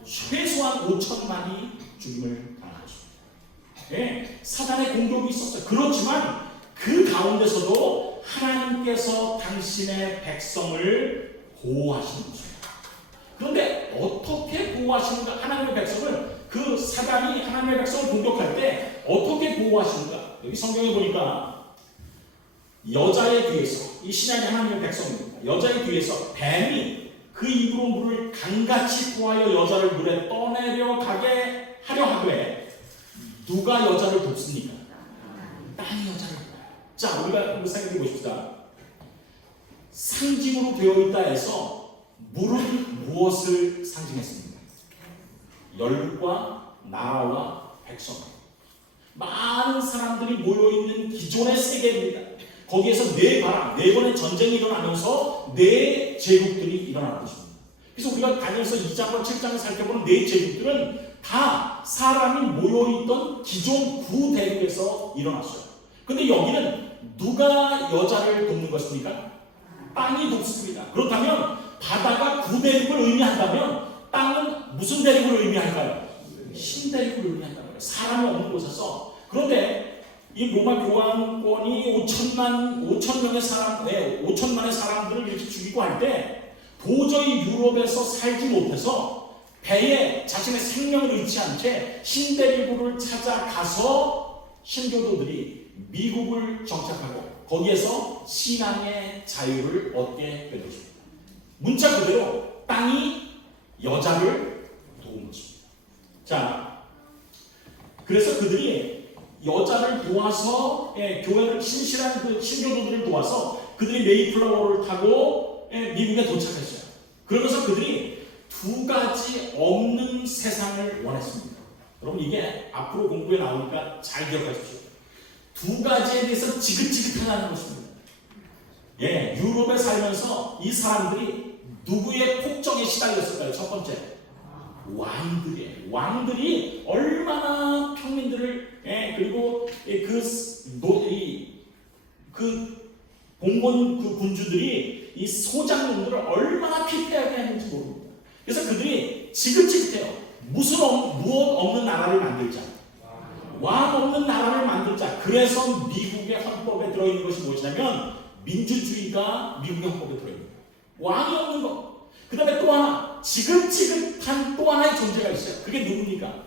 최소한 5천만이 죽임을 당한 것입니다. 사단의 공격이 있었어요. 그렇지만 그 가운데서도 하나님께서 당신의 백성을 보호하시는 것입니다. 그런데 어떻게 보호하시는가? 하나님의 백성을 그 사단이 하나님의 백성을 공격할 때 어떻게 보호하시는가? 여기 성경에 보니까 여자의 뒤에서 이 신약의 하나님의 백성입니다. 여자의 뒤에서 뱀이 그 입으로 물을 강같이 부하여 여자를 물에 떠내려 가게 하려 하되 누가 여자를 돕습니까? 땅이 여자를 돕아요. 자, 우리가 한번 생각해 보십시다. 상징으로 되어 있다 해서 물은 무엇을 상징했습니까? 열국과 나라와 백성. 많은 사람들이 모여있는 기존의 세계입니다. 거기에서 네 번의 전쟁이 일어나면서 네 제국들이 일어나는 것입니다. 그래서 우리가 다니엘서 2장과 7장을 살펴보는 네 제국들은 다 사람이 모여있던 기존 구대국에서 일어났어요. 근데 여기는 누가 여자를 돕는 것입니까? 땅이 돕습니다. 그렇다면 바다가 구대륙을 의미한다면 땅은 무슨 대륙을 의미할까요? 신대륙을 의미한다는 거예요. 사람이 없는 곳에서. 그런데 이 로마 교황권이 5천만의 사람들을 이렇게 죽이고 할 때 도저히 유럽에서 살지 못해서 배에 자신의 생명을 잃지 않은 채 신대륙을 찾아가서 신교도들이 미국을 정착하고 거기에서 신앙의 자유를 얻게 된 것입니다. 문자 그대로 땅이 여자를 도운 것입니다. 자, 그래서 그들이 여자를 도와서 교회를 신실한 그 신교도들을 도와서 그들이 메이플라워를 타고 미국에 도착했어요. 그러면서 그들이 두 가지 없는 세상을 원했습니다. 여러분, 이게 앞으로 공부에 나오니까 잘 기억하십시오. 두 가지에 대해서 지긋지긋하다는 것입니다. 유럽에 살면서 이 사람들이 누구의 폭정에 시달렸을까요? 첫 번째, 왕들이 얼마나 평민들을 그리고 봉건 그 군주들이 이 소장농들을 얼마나 피폐하게 했는지 모릅니다. 그래서 그들이 지긋지긋해요. 무엇 없는 나라를 만들자. 왕 없는 나라를 만들자. 그래서 미국의 헌법에 들어있는 것이 무엇이냐면 민주주의가 미국의 헌법에 들어있는 거예요. 왕이 없는 거. 그 다음에 또 하나, 지긋지긋한 또 하나의 존재가 있어요. 그게 누굽니까?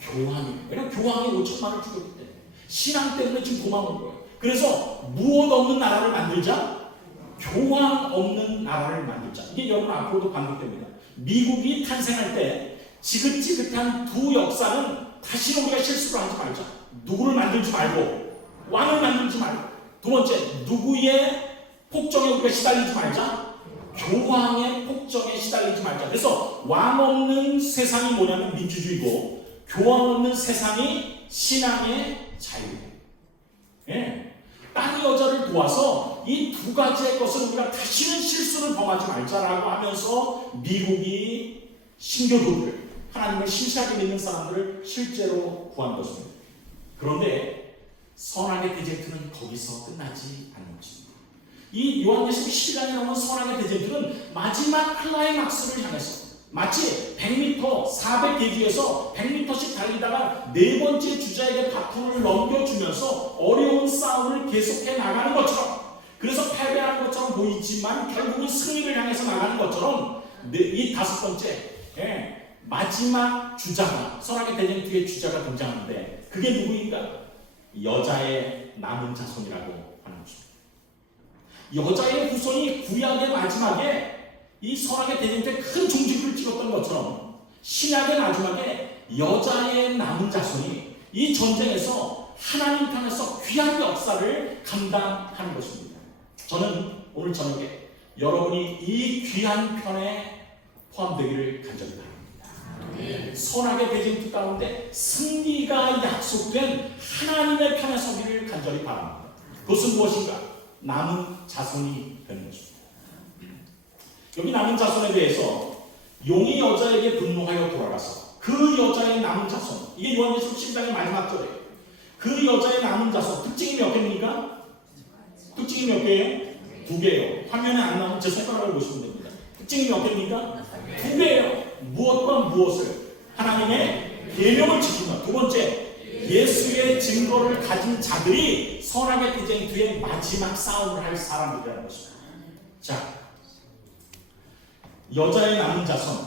교황이에요. 왜냐면 교황이 5천만을 죽였기 때문에. 신앙 때문에 지금 도망온 거예요. 그래서 무엇 없는 나라를 만들자? 교황 없는 나라를 만들자. 이게 여러분 앞으로도 반복됩니다. 미국이 탄생할 때 지긋지긋한 두 역사는 다시는 우리가 실수를 하지 말자. 누구를 만들지 말고, 왕을 만들지 말고. 두 번째, 누구의 폭정에 우리가 시달리지 말자. 교황의 폭정에 시달리지 말자. 그래서 왕 없는 세상이 뭐냐면 민주주의고, 교황 없는 세상이 신앙의 자유예요. 예. 딴 여자를 도와서 이 두 가지의 것을 우리가 다시는 실수를 범하지 말자라고 하면서 미국이 신교도들, 하나님을 신실하게 믿는 사람들을 실제로 구한 것입니다. 그런데 선악의 대쟁투는 거기서 끝나지 않는 것입니다. 이 요한계시록 12장에 나오는 선악의 대쟁투는 마지막 클라이막스를 향해서 마치 100m, 400계주에서 100m씩 달리다가 네 번째 주자에게 바톤을 넘겨주면서 어려운 싸움을 계속해 나가는 것처럼, 그래서 패배하는 것처럼 보이지만 결국은 승리를 향해서 나가는 것처럼 이 다섯 번째 마지막 주자가, 선악의 대쟁투의 주자가 등장하는데 그게 누구인가? 여자의 남은 자손이라고 하는 것입니다. 여자의 후손이 구약의 마지막에 이 선악의 대쟁투에 큰 종지부를 찍었던 것처럼 신약의 마지막에 여자의 남은 자손이 이 전쟁에서 하나님 편에서 귀한 역사를 감당하는 것입니다. 저는 오늘 저녁에 여러분이 이 귀한 편에 포함되기를 간절히 바랍니다. 선악의 대쟁투 가운데 승리가 약속된 하나님의 편에 서기를 간절히 바랍니다. 그것은 무엇인가? 남은 자손이 되는 것입니다. 여기 남은 자손에 대해서 용이 여자에게 분노하여 돌아가서 그 여자의 남은 자손, 이게 요한계시록 10장의 마지막 절이에요. 그 여자의 남은 자손, 특징이 몇 개입니까? 특징이 몇 개예요? 두 개예요. 화면에 안 나오면 제 손가락을 보시면 됩니다. 특징이 몇 개입니까? 두 개예요. 무엇과 무엇을? 하나님의 계명을 지키는. 두 번째, 예수의 증거를 가진 자들이 선악의 대쟁투의 마지막 싸움을 할 사람들이라는 것입니다. 자, 여자의 남은 자손,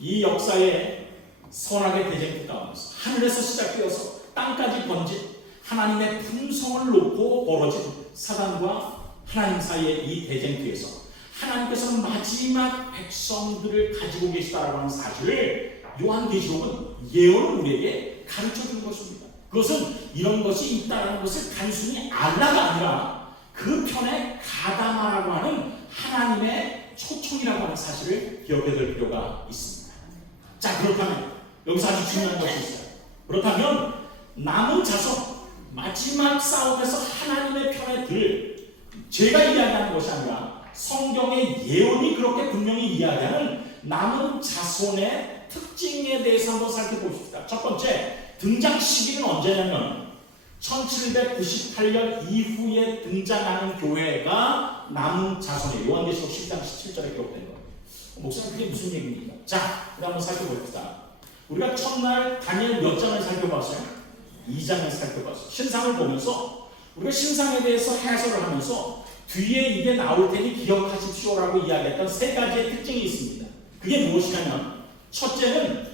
이 역사의 선악의 대쟁투 가운데서 하늘에서 시작되어서 땅까지 번진 하나님의 품성을 놓고 벌어진 사단과 하나님 사이의 이 대쟁투에서 하나님께서는 마지막 백성들을 가지고 계시다라고 하는 사실을 요한계시록은 예언을 우리에게 가르쳐주는 것입니다. 그것은 이런 것이 있다는 것을 단순히 알라가 아니라 그 편에 가담하라고 하는 하나님의 초청이라고 하는 사실을 기억해야 될 필요가 있습니다. 자, 그렇다면 여기서 아주 중요한 것이 있어요. 그렇다면 남은 자손, 마지막 싸움에서 하나님의 편에 들, 제가 이야기하는 것이 아니라 성경의 예언이 그렇게 분명히 이야기하는 남은 자손의 특징에 대해서 한번 살펴봅시다. 첫 번째, 등장 시기는 언제냐면 1798년 이후에 등장하는 교회가 남은 자손이에요. 요한계시록 10장 17절에 기록된 거예요. 목사님, 그게 무슨 얘기입니까? 자, 우리 한번 살펴봅시다. 우리가 첫날 다니엘 몇 장을 살펴봤어요? 2장을 살펴봤어요. 신상을 보면서 우리가 신상에 대해서 해설을 하면서 뒤에 이게 나올 테니 기억하십시오라고 이야기했던 세 가지의 특징이 있습니다. 그게 무엇이냐면 첫째는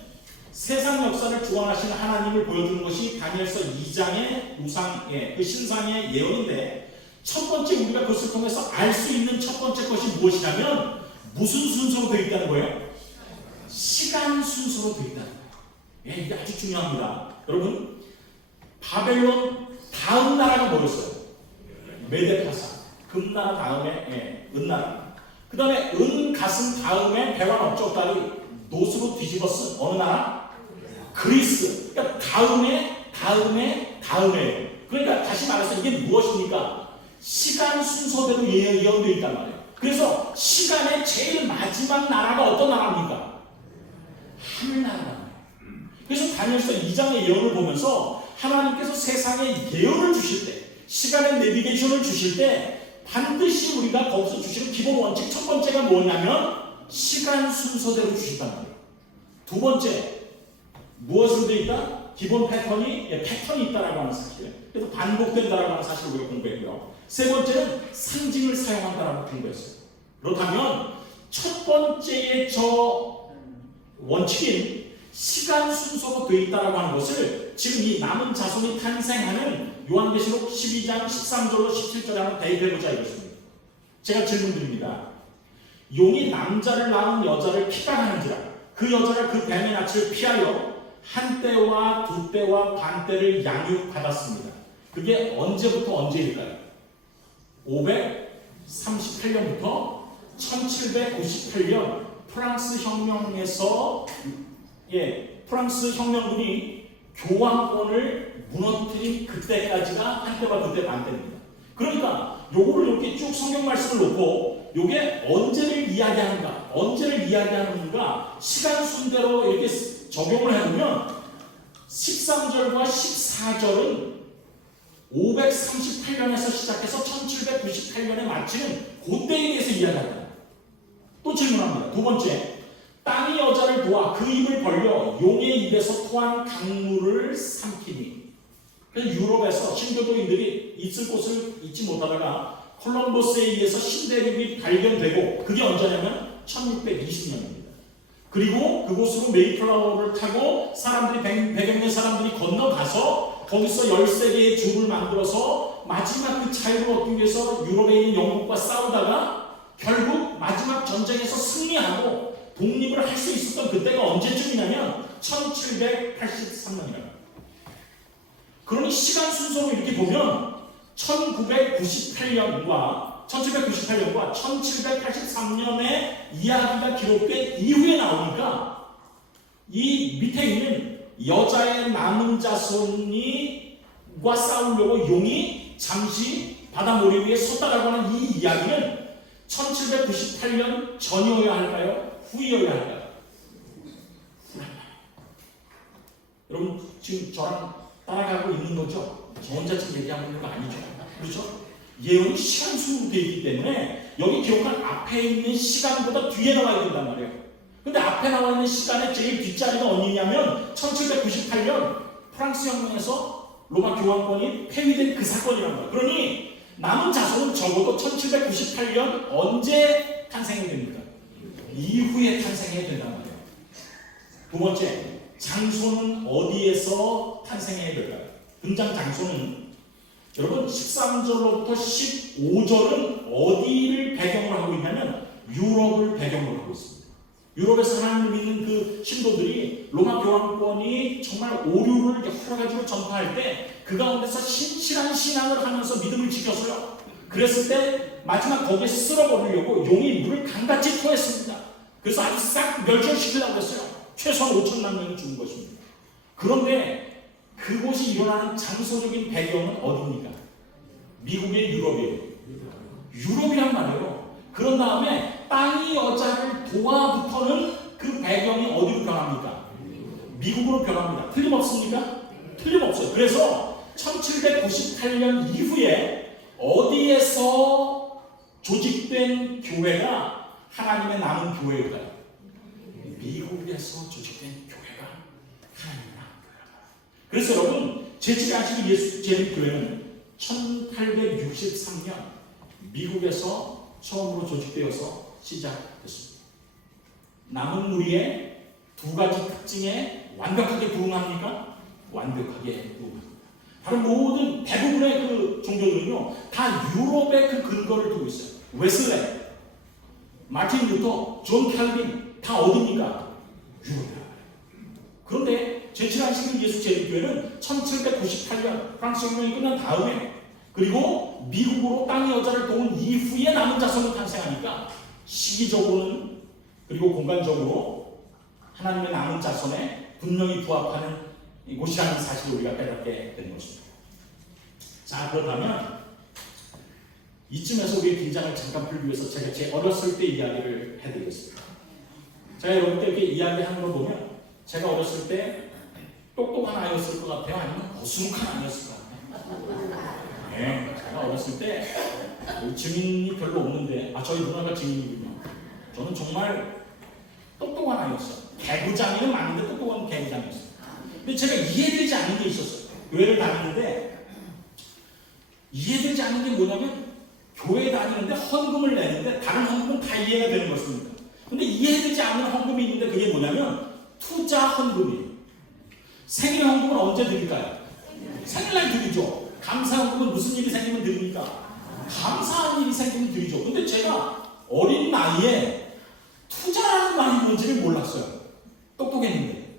세상 역사를 주관하시는 하나님을 보여주는 것이 다니엘서 2장의 우상의 그 신상의 예언인데, 첫 번째 우리가 그것을 통해서 알 수 있는 첫 번째 것이 무엇이냐면 무슨 순서로 되어 있다는 거예요? 시간 순서로 되어 있다는 거예요. 예, 이게 아주 중요합니다. 여러분, 바벨론 다음 나라가 뭐였어요? 메데파사. 금나라 다음에 은나라. 그 다음에 은가슴 다음에 배관 업적다리 노스로 뒤집어 쓴 어느 나라? 그리스. 그러니까 다음에. 그러니까 다시 말해서 이게 무엇입니까? 시간 순서대로 예언되어 있단 말이에요. 그래서 시간의 제일 마지막 나라가 어떤 나라입니까? 하늘나라예요. 그래서 다니엘서 2장의 예언을 보면서 하나님께서 세상에 예언을 주실 때, 시간의 내비게이션을 주실 때 반드시 우리가 거기서 주시는 기본 원칙 첫 번째가 뭐냐면 시간 순서대로 주신단 말이에요. 두 번째, 무엇으로 되어 있다? 기본 패턴이 있다라고 하는 사실. 그래서 반복된다라고 하는 사실을 우리가 공부했고요. 세 번째는 상징을 사용한다라고 공부했어요. 그렇다면 첫 번째의 저 원칙인 시간 순서로 되어 있다라고 하는 것을 지금 이 남은 자손이 탄생하는 요한계시록 12장 13절로 17절에 한번 대입해보자 이것입니다. 제가 질문 드립니다. 용이 남자를 낳은 여자를 피관하는지라 그 여자가 그 뱀의 낯을 피하여 한 때와 두 때와 반 때를 양육받았습니다. 그게 언제부터 언제일까요? 538년부터 1798년 프랑스 혁명에서 프랑스 혁명군이 교황권을 무너뜨린 그때까지가 한때와 그때 반때입니다. 그러니까 요거를 이렇게 쭉 성경 말씀을 놓고 요게 언제를 이야기하는가 시간 순대로 이렇게 적용을 해보면 13절과 14절은 538년에서 시작해서 1798년에 마치는 그때에 대해서 이야기합니다. 또 질문합니다. 두 번째, 땅이 여자를 도와 그 입을 벌려 용의 입에서 토한 강물을 삼키니. 유럽에서 신교도인들이 있을 곳을 잊지 못하다가 콜럼버스에 의해서 신대륙이 발견되고 그게 언제냐면 1620년입니다. 그리고 그곳으로 메이플라워를 타고 사람들이 100여 명 사람들이 건너가서 거기서 13개의 줍을 만들어서 마지막 그 자유를 얻기 위해서 유럽에 있는 영국과 싸우다가 결국 마지막 전쟁에서 승리하고 독립을 할 수 있었던 그때가 언제쯤이냐면 1783년이라고. 그러니 시간 순서로 이렇게 보면 1798년과 1783년의 이야기가 기록된 이후에 나오니까 이 밑에 있는 여자의 남은 자손과 싸우려고 용이 잠시 바다 모래 위에 섰다라고 하는 이 이야기는 1798년 전이어야 할까요? 후이어야 할까요? 여러분 지금 저랑 따라가고 있는 거죠? 저 혼자 지금 얘기하고 있는 거 아니죠? 그렇죠? 예언이 시간 순으로 되어 있기 때문에 여기 기록한 앞에 있는 시간보다 뒤에 나와야 된단 말이에요. 근데 앞에 나와 있는 시간의 제일 뒷자리가 어디냐면 1798년 프랑스 혁명에서 로마 교황권이 폐위된 그 사건이란 말이에요. 그러니 남은 자손은 적어도 1798년 언제 탄생이 됩니까? 이후에 탄생해야 된단 말이에요. 두 번째, 장소는 어디에서 탄생해야 될까요? 등장 장소는 여러분 13절로부터 15절은 어디를 배경으로 하고 있냐면 유럽을 배경으로 하고 있습니다. 유럽에서 하나님을 믿는 그 신도들이 로마 교황권이 정말 오류를 여러 가지로 전파할 때 그 가운데서 신실한 신앙을 하면서 믿음을 지켰어요. 그랬을 때 마지막 거기에 쓸어버리려고 용이 물을 강같이 토했습니다. 그래서 아주 싹 멸절시키려고 했어요. 최소한 5천만 명이 죽은 것입니다. 그런데 그곳이 일어나는 장소적인 배경은 어디입니까? 미국의 유럽이에요. 유럽이란 말이에요. 그런 다음에 땅이 여자를 도와부터는 그 배경이 어디로 변합니까? 미국으로 변합니다. 틀림없습니까? 틀림없어요. 그래서 1798년 이후에 어디에서 조직된 교회가 하나님의 남은 교회일까요? 미국에서 조직된 교회가 하나님의 남은 교회다. 그래서 여러분 제7안식 예수 제일교회는 1863년 미국에서 처음으로 조직되어서 시작됐습니다. 남은 무리의 두 가지 특징에 완벽하게 부응합니까? 완벽하게 부응합니다. 다른 모든 대부분의 그 종교들은요 다 유럽의 그 근거를 두고 있어요. 웨슬레, 마틴 루터, 존 칼빈 다 어디입니까? 유럽이에요. 그런데 제7안식 예수 제일교회는 1798년 프랑스 혁명이 끝난 다음에 그리고 미국으로 땅의 여자를 도운 이후에 남은 자손을 탄생하니까 시기적으로는 그리고 공간적으로 하나님의 남은 자손에 분명히 부합하는 곳이라는 사실을 우리가 깨닫게 되는 것입니다. 자, 그렇다면 이쯤에서 우리의 긴장을 잠깐 풀기 위해서 제가 제 어렸을 때 이야기를 해드리겠습니다. 제가 여러분께 이렇게 이야기하는 걸 보면 제가 어렸을 때 똑똑한 아이였을 것 같아요? 아니면 거수룩한 아이였을 것 같아요? 네, 제가 어렸을 때 증인이 별로 없는데 저희 누나가 증인이군요. 저는 정말 똑똑한 아이였어요. 개구장이는 맞는데 똑똑한 개구장이었어요. 근데 제가 이해되지 않는 게 있었어요. 교회를 다니는데 이해되지 않는 게 뭐냐면 교회 다니는데 헌금을 내는데 다른 헌금은 다 이해가 되는 것입니다. 근데 이해되지 않는 헌금이 있는데 그게 뭐냐면 투자 헌금이에요. 생일 헌금은 언제 드릴까요? 생일날 드리죠. 감사 헌금은 무슨 일이 생기면 드립니까? 감사한 일이 생기면 드리죠. 근데 제가 어린 나이에 투자라는 말이 뭔지를 몰랐어요. 똑똑했는데.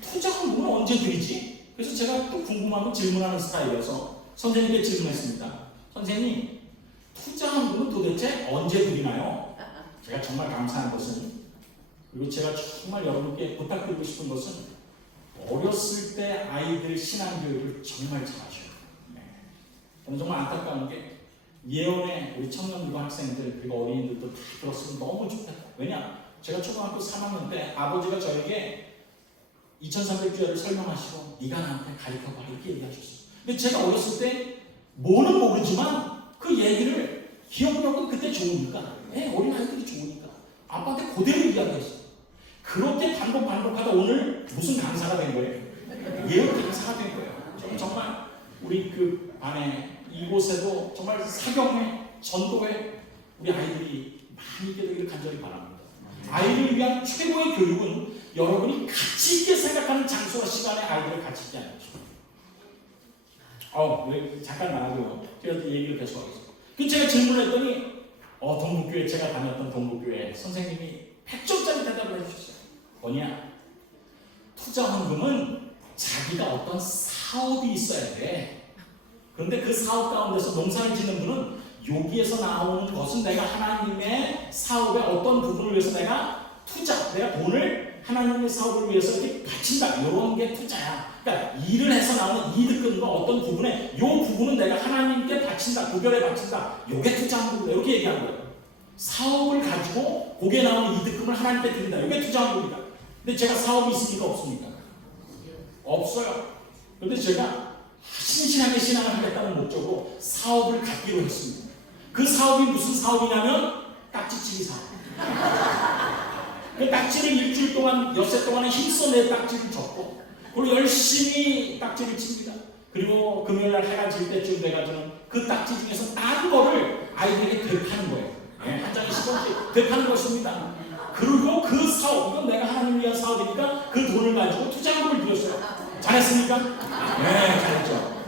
투자 헌금은 언제 드리지? 그래서 제가 또 궁금하면 질문하는 스타일이어서 선생님께 질문했습니다. 선생님, 투자 헌금은 도대체 언제 드리나요? 제가 정말 감사한 것은, 그리고 제가 정말 여러분께 부탁드리고 싶은 것은 어렸을 때 아이들 신앙교육을 정말 잘하셔요. 네. 저는 정말 안타까운 게 예언의 우리 청년들과 학생들 그리고 어린이들도 다 들었으면 너무 좋겠다. 왜냐? 제가 초등학교 3학년 때 아버지가 저에게 2300주야를 설명하시고 네가 나한테 가르쳐봐 이렇게 얘기하셨어요. 근데 제가 어렸을 때 뭐는 모르지만 그 얘기를 기억력은 그때 좋으니까 어린 아이들이 좋으니까 아빠한테 그대로 이야기했어요. 그렇게 반복하다 오늘 무슨 강사가 된 거예요? 예언 강사가 된 거예요. 저는 정말 우리 그 반에 이곳에도 정말 사경회, 전도회 우리 아이들이 많이 있게 되기를 간절히 바랍니다. 아이를 위한 최고의 교육은 여러분이 가치 있게 생각하는 장소와 시간에 아이들을 가치 있게 하는 것입니다. 잠깐 나가고요. 제가 얘기를 계속 하겠습니다. 그 제가 질문을 했더니 동국교회 제가 다녔던 동국교회 선생님이 100점짜리 대답을 해주셨어요. 뭐냐? 투자 헌금은 자기가 어떤 사업이 있어야 돼. 그런데 그 사업 가운데서 농사를 짓는 분은 여기에서 나오는 것은 내가 하나님의 사업의 어떤 부분을 위해서 내가 돈을 하나님의 사업을 위해서 이렇게 바친다. 이런 게 투자야. 그러니까 일을 해서 나오는 이득금과 어떤 부분에 이 부분은 내가 하나님께 바친다. 구별해 바친다. 이게 투자한 부분이다. 이렇게 얘기한 거예요. 사업을 가지고 거기에 나오는 이득금을 하나님께 드린다. 이게 투자한 부분이다. 근데 제가 사업이 있습니까? 없습니까? 없어요. 그런데 제가 신실하게 신앙을 하겠다는 목적으로 사업을 갖기로 했습니다. 그 사업이 무슨 사업이냐면 딱지치기 사업. 그 딱지를 일주일 동안, 엿새 동안에 힘써 내 딱지를 줬고, 그리고 열심히 딱지를 칩니다. 그리고 금요일날 해가 질 때쯤 돼가지고는 그 딱지 중에서 딴 거를 아이들에게 되파는 거예요. 한 장에 10원씩 되파는 것입니다. 그리고 그 사업, 이건 내가 하나님 위한 사업이니까 그 돈을 가지고 투자금을 들였어요. 잘했습니까? 네, 잘했죠.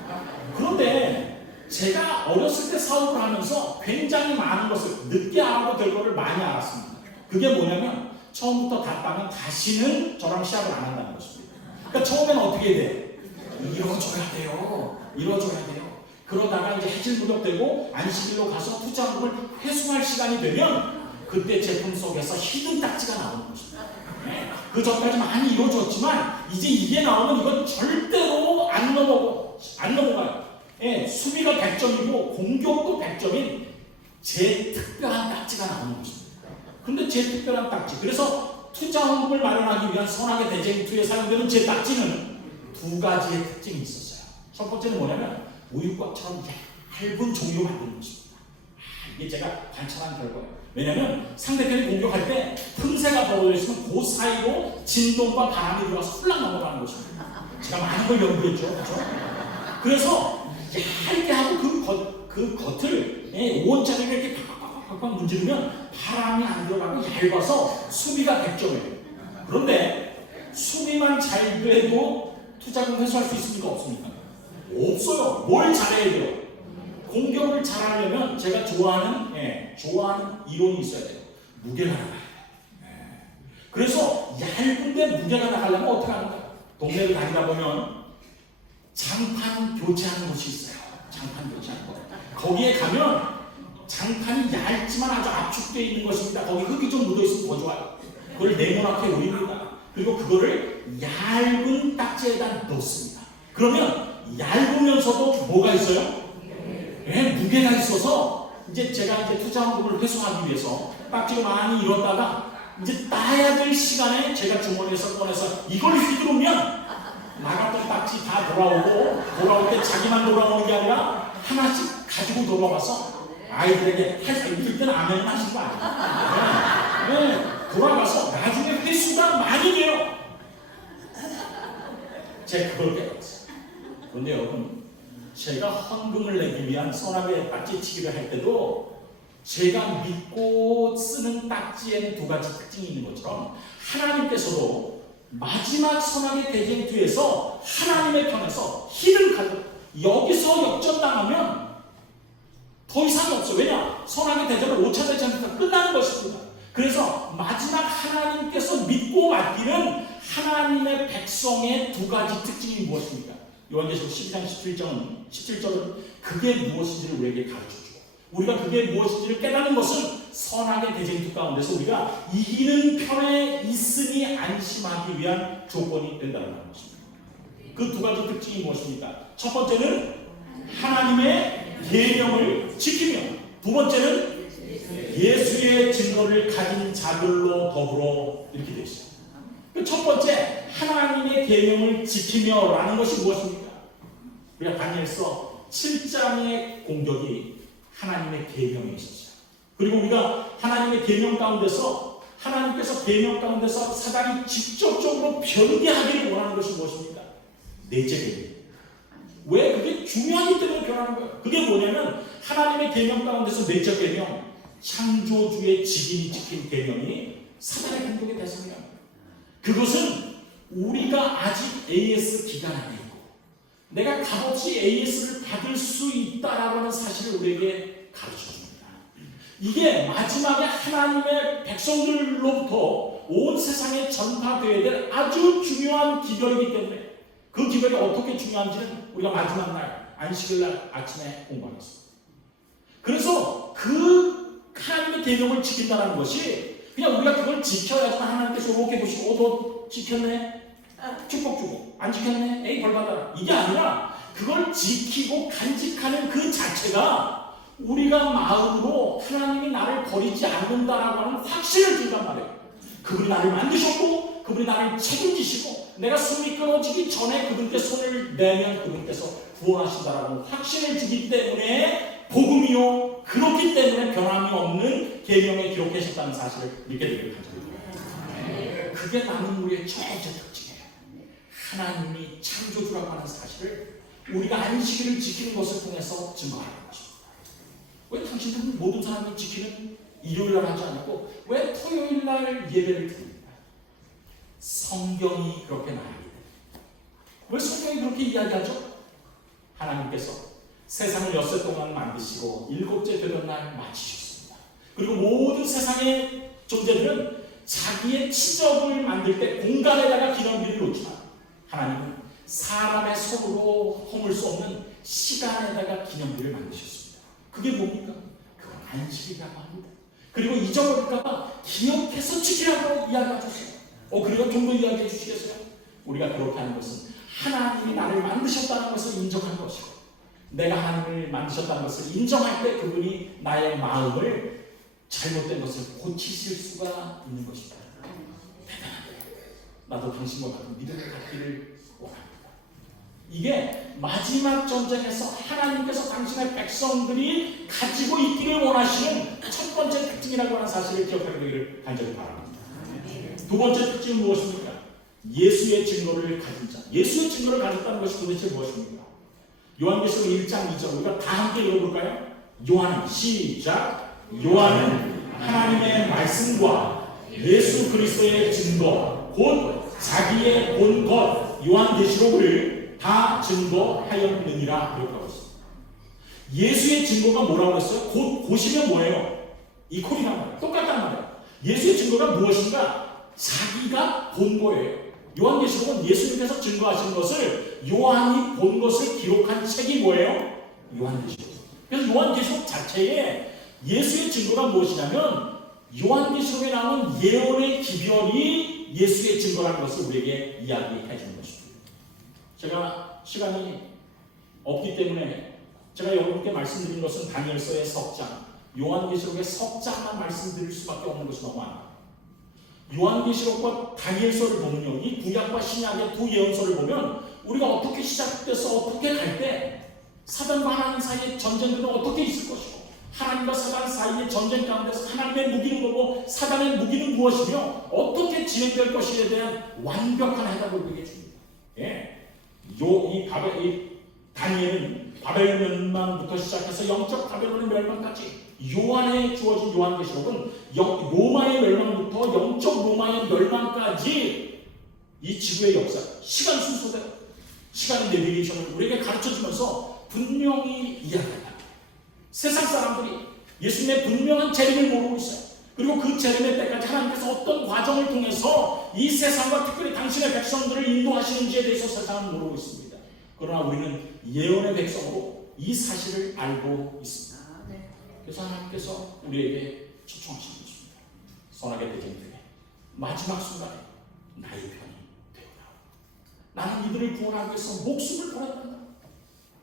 그런데 제가 어렸을 때 사업을 하면서 굉장히 많은 것을 늦게 알아도 될 거를 많이 알았습니다. 그게 뭐냐면 처음부터 갔다면 다시는 저랑 시합을 안 한다는 것입니다. 그러니까 처음에는 어떻게 돼? 이뤄줘야 돼요. 그러다가 이제 해질무렵되고 안식일로 가서 투자금을 회수할 시간이 되면 그때 제품 속에서 히든 딱지가 나오는 것입니다. 그 전까지 많이 이루어졌지만 이제 이게 나오면 이건 절대로 안 넘어가요. 수비가 100점이고 공격도 100점인 제 특별한 딱지가 나오는 것입니다. 근데 제 특별한 딱지, 그래서 투자 헌금을 마련하기 위한 선악의 대쟁투에 사용되는 제 딱지는 두 가지의 특징이 있었어요. 첫 번째는 뭐냐면 우유곽처럼 얇은 종이로 만드는 것입니다. 이게 제가 관찰한 결과예요. 왜냐하면 상대편이 공격할 때 틈새가 벌어져 있으면 그 사이로 진동과 바람이 들어와서 훌락 넘어가는 것입니다. 제가 많은 걸 연구했죠. 그렇죠? 그래서 얇게 하고 그 겉을 5원짜리를 이렇게 팍팍팍 문지르면 바람이 안 들어가고 얇아서 수비가 100점이에요. 그런데 수비만 잘 돼도 투자금 회수할 수 있습니까? 없습니까? 없어요. 뭘 잘해야 돼요? 공격을 잘하려면 제가 좋아하는 이론이 있어야 돼요. 무게가 나가야 돼요. 그래서 얇은데 무게가 나가려면 어떻게 하는가? 동네를 다니다 보면 장판 교체하는 곳이 있어요. 장판 교체하는 곳. 거기에 가면 장판이 얇지만 아주 압축되어 있는 것입니다. 거기 흙이 좀 묻어있으면 더 좋아요. 그걸 네모나게 올립니다. 그리고 그거를 얇은 딱지에다 넣습니다. 그러면 얇으면서도 뭐가 있어요? 무게가 있어서 이제 제가 투자 헌금을 회수하기 위해서 딱지를 많이 잃었다가 이제 따야 될 시간에 제가 주머니에서 꺼내서 이걸 휘두르면 나갔던 딱지 다 돌아올 때 자기만 돌아오는 게 아니라 하나씩 가지고 돌아와서 아이들에게 이럴 때는 아멘 하신 거 아니에요? 돌아가서 나중에 회수가 많이 돼요. 제가 그걸 깨달았어요. 그런데 여러분, 제가 헌금을 내기 위한 선악의 딱지치기를 할 때도 제가 믿고 쓰는 딱지에는 두 가지 특징이 있는 것처럼 하나님께서도 마지막 선악의 대쟁투에서 하나님의 편에서 힘을 가져 여기서 역전당하면 더 이상이 없어요. 왜냐? 선악의 대전은 5차 대전부터 끝나는 것입니다. 그래서 마지막 하나님께서 믿고 맡기는 하나님의 백성의 두 가지 특징이 무엇입니까? 요한계시록 12장 17절은 그게 무엇인지를 우리에게 가르쳐주고 우리가 그게 무엇인지를 깨닫는 것은 선악의 대쟁투 가운데서 우리가 이기는 편에 있으니 안심하기 위한 조건이 된다는 것입니다. 그 두 가지 특징이 무엇입니까? 첫 번째는 하나님의 계명을 지키며 두 번째는 예수의 증거를 가진 자들로 더불어 이렇게 되어 있습니다. 첫 번째 하나님의 계명을 지키며라는 것이 무엇입니까? 우리가 다니엘서 7장의 공격이 하나님의 계명에 있었어요. 그리고 우리가 하나님의 계명 가운데서 하나님께서 계명 가운데서 사단이 직접적으로 변개하기를 원하는 것이 무엇입니까? 넷째 계명. 왜? 그게 중요하기 때문에 변하는 거예요. 그게 뭐냐면 하나님의 계명 가운데서 넷째 계명, 창조주의 직인이 지킨 계명이 사단의 공격의 대상이야. 그것은 우리가 아직 AS 기간 안에 있고 내가 값없이 AS를 받을 수 있다라는 사실을 우리에게 가르쳐줍니다. 이게 마지막에 하나님의 백성들로부터 온 세상에 전파되어야 될 아주 중요한 기별이기 때문에 그 기별이 어떻게 중요한지는 우리가 마지막 날 안식일 날 아침에 공부하겠습니다. 그래서 그 하나님의 계명을 지킨다는 것이 그냥 우리가 그걸 지켜야지만 하나님께서 이렇게 보시고 너 지켰네? 축복 주고 안 지켰네? 에이 벌 받아라. 이게 아니라 그걸 지키고 간직하는 그 자체가 우리가 마음으로 하나님이 나를 버리지 않는다라고 하는 확신을 준단 말이에요. 그분이 나를 만드셨고 그분이 나를 책임지시고 내가 숨이 끊어지기 전에 그분께 손을 내면 그분께서 구원하신다라고 확신을 주기 때문에 복음이요 그렇기 때문에 변함이 없는 계명에 기록하셨다는 사실을 믿게 되기를 간절히 바랍니다. 그게 나는 우리의 첫 번째 특징이에요. 하나님이 창조주라고 하는 사실을 우리가 안식일을 지키는 것을 통해서 증거하는 것입니다. 왜 당신들은 모든 사람이 지키는 일요일날 하지 않고 왜 토요일날 예배를 드립니까? 성경이 그렇게 말합니다. 왜 성경이 그렇게 이야기하죠? 하나님께서 세상을 엿새 동안 만드시고 일곱째 되는 날 마치셨습니다. 그리고 모든 세상의 존재들은 자기의 치적을 만들 때 공간에다가 기념비를 놓지만 하나님은 사람의 손으로 허물 수 없는 시간에다가 기념비를 만드셨습니다. 그게 뭡니까? 그건 안식이라고 합니다. 그리고 잊어버릴까봐 기억해서 지키라고 이야기하셨어요. 그리고 좀 더 이야기해 주시겠어요? 우리가 그렇게 하는 것은 하나님이 나를 만드셨다는 것을 인정하는 것이고 내가 하나님을 만드셨다는 것을 인정할 때 그분이 나의 마음을 잘못된 것을 고치실 수가 있는 것이다. 대단하다. 나도 당신과 같은 믿음을 갖기를 원합니다. 이게 마지막 전쟁에서 하나님께서 당신의 백성들이 가지고 있기를 원하시는 첫 번째 특징이라고 하는 사실을 기억하기를 간절히 바랍니다. 두 번째 특징은 무엇입니까? 예수의 증거를 가진 자. 예수의 증거를 가졌다는 것이 도대체 무엇입니까? 요한계시록 1장 2절 우리가 다 함께 읽어볼까요? 요한은 시작. 요한은 하나님의 말씀과 예수 그리스도의 증거 곧 자기의 본 것 요한계시록을 다 증거하였느니라 이렇게 하고 있습니다. 예수의 증거가 뭐라고 했어요? 곧이면 뭐예요? 이 콜이란 말이에요. 똑같단 말이에요. 예수의 증거가 무엇인가? 자기가 본 거예요. 요한계시록은 예수님께서 증거하신 것을 요한이 본 것을 기록한 책이 뭐예요? 요한계시록. 그래서 요한계시록 자체에 예수의 증거가 무엇이냐면 요한계시록에 나오는 예언의 기별이 예수의 증거라는 것을 우리에게 이야기해 주는 것입니다. 제가 시간이 없기 때문에 제가 여러분께 말씀드린 것은 다니엘서의 석장, 요한계시록의 석장만 말씀드릴 수밖에 없는 것이 너무 많아요. 요한계시록과 다니엘서를 보면요, 이 구약과 신약의 두 예언서를 보면 우리가 어떻게 시작돼서 어떻게 갈 때 사단과 하나님 사이의 전쟁들은 어떻게 있을 것이고 하나님과 사단 사이의 전쟁 가운데서 하나님의 무기는 뭐고 사단의 무기는 무엇이며 어떻게 진행될 것인에 대한 완벽한 해답을 우리에게 줍니다. 예, 이 다니엘은 바벨론 멸망부터 시작해서 영적 바벨론의 멸망까지 요한에 주어진 요한계시록은 로마의 멸망부터 영적 로마의 멸망까지 이 지구의 역사, 시간 순서대로 시간 내비게이션을 우리에게 가르쳐주면서 분명히 이야기한다. 세상 사람들이 예수님의 분명한 재림을 모르고 있어요. 그리고 그 재림의 때까지 하나님께서 어떤 과정을 통해서 이 세상과 특별히 당신의 백성들을 인도하시는지에 대해서 세상은 모르고 있습니다. 그러나 우리는 예언의 백성으로 이 사실을 알고 있습니다. 그래서 하나님께서 우리에게 초청하시는 것입니다. 선하게 대쟁들에 마지막 순간에 나의 편이 되어라. 나는 이들을 구원하기 위해서 목숨을 버렸단다.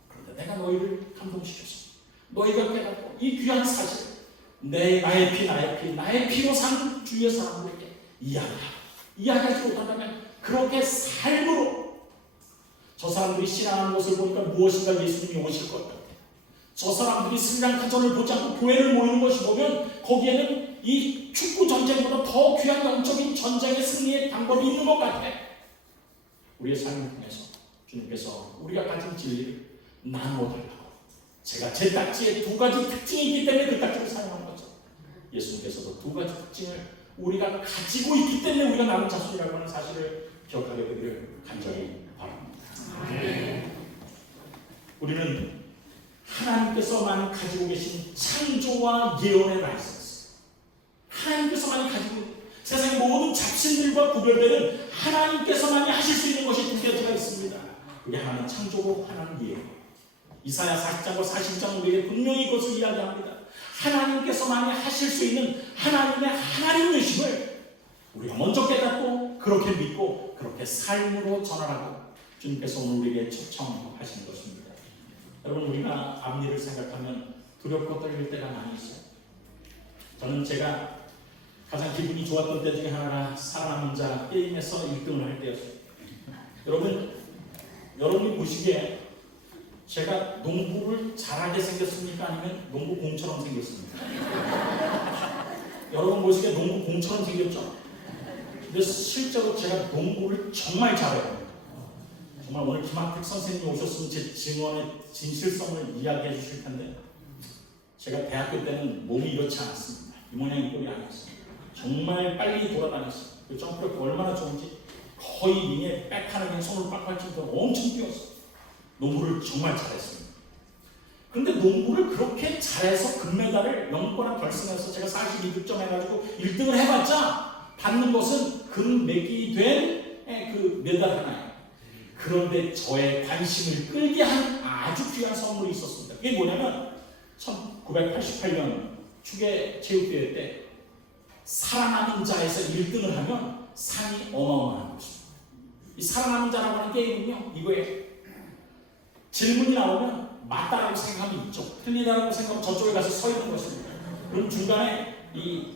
그런데 내가 너희를 감동시켜서 너희가 깨닫고 이 귀한 사실, 나의 피로 산 주의 사람들에게 이야기하지 못한다면 그렇게 삶으로 저 사람들이 신앙하는 것을 보니까 무엇인가 예수님이 오실 것 같아. 저 사람들이 스리랑카전을 보지 않고 교회를 모이는 것을 보면 거기에는 이 축구 전쟁보다 더 귀한 영적인 전쟁의 승리의 방법이 있는 것 같아. 우리의 삶을 통해서 주님께서 우리가 가진 진리를 나누어 달라고. 제가 제 딱지에 두 가지 특징이 있기 때문에 그 딱지를 사용하는 거죠. 예수님께서도 두 가지 특징을 우리가 가지고 있기 때문에 우리가 남은 자손이라고 하는 사실을 기억하게 되기를 간절히 바랍니다. 우리는 하나님께서만 가지고 계신 창조와 예언의 라이선스, 하나님께서만 가지고 세상의 모든 잡신들과 구별되는 하나님께서만이 하실 수 있는 것이 두 가지가 있습니다. 그게 하나는 창조고 하나는 예언. 이사야 40장과 41장은 우리에게 분명히 그것을 이야기합니다. 하나님께서만이 하실 수 있는 하나님의 하나님이심을 우리가 먼저 깨닫고 그렇게 믿고 그렇게 삶으로 전하라고 주님께서 오늘 우리에게 초청하시는 것입니다. 여러분, 우리가 앞일을 생각하면 두렵고 떨릴 때가 많이 있어요. 저는 제가 가장 기분이 좋았던 때 중에 하나가 살아남은 자 게임에서 1등을 할 때였어요. 여러분이 보시기에 제가 농구를 잘하게 생겼습니까? 아니면 농구 공처럼 생겼습니까? 여러분 보시기에 농구 공처럼 생겼죠? 근데 실제로 제가 농구를 정말 잘해요. 정말 오늘 김학택 선생님이 오셨으면 제 증언의 진실성을 이야기해 주실 텐데, 제가 대학교 때는 몸이 이렇지 않았습니다. 이 모양 이 꼴이 아니었습니다. 정말 빨리 돌아다녔어요. 그 점프력도 얼마나 좋은지 거의 링에 백하는 게 손을 빡빡 치면서 엄청 뛰었어요. 농구를 정말 잘했습니다. 그런데 농구를 그렇게 잘해서 금메달을 영권한 결승에서 제가 42득점 해가지고 1등을 해봤자 받는 것은 금맥이 된 그 메달 하나예요. 그런데 저의 관심을 끌게 한 아주 귀한 선물이 있었습니다. 그게 뭐냐면 1988년 축의 체육대회 때 살아남은 자에서 1등을 하면 상이 어마어마한 것입니다. 이 살아남은 자라고 하는 게임은요, 이거에 질문이 나오면 맞다라고 생각하면 있죠. 틀리다라고 생각하면 저쪽에 가서 서 있는 것입니다. 그럼 중간에 이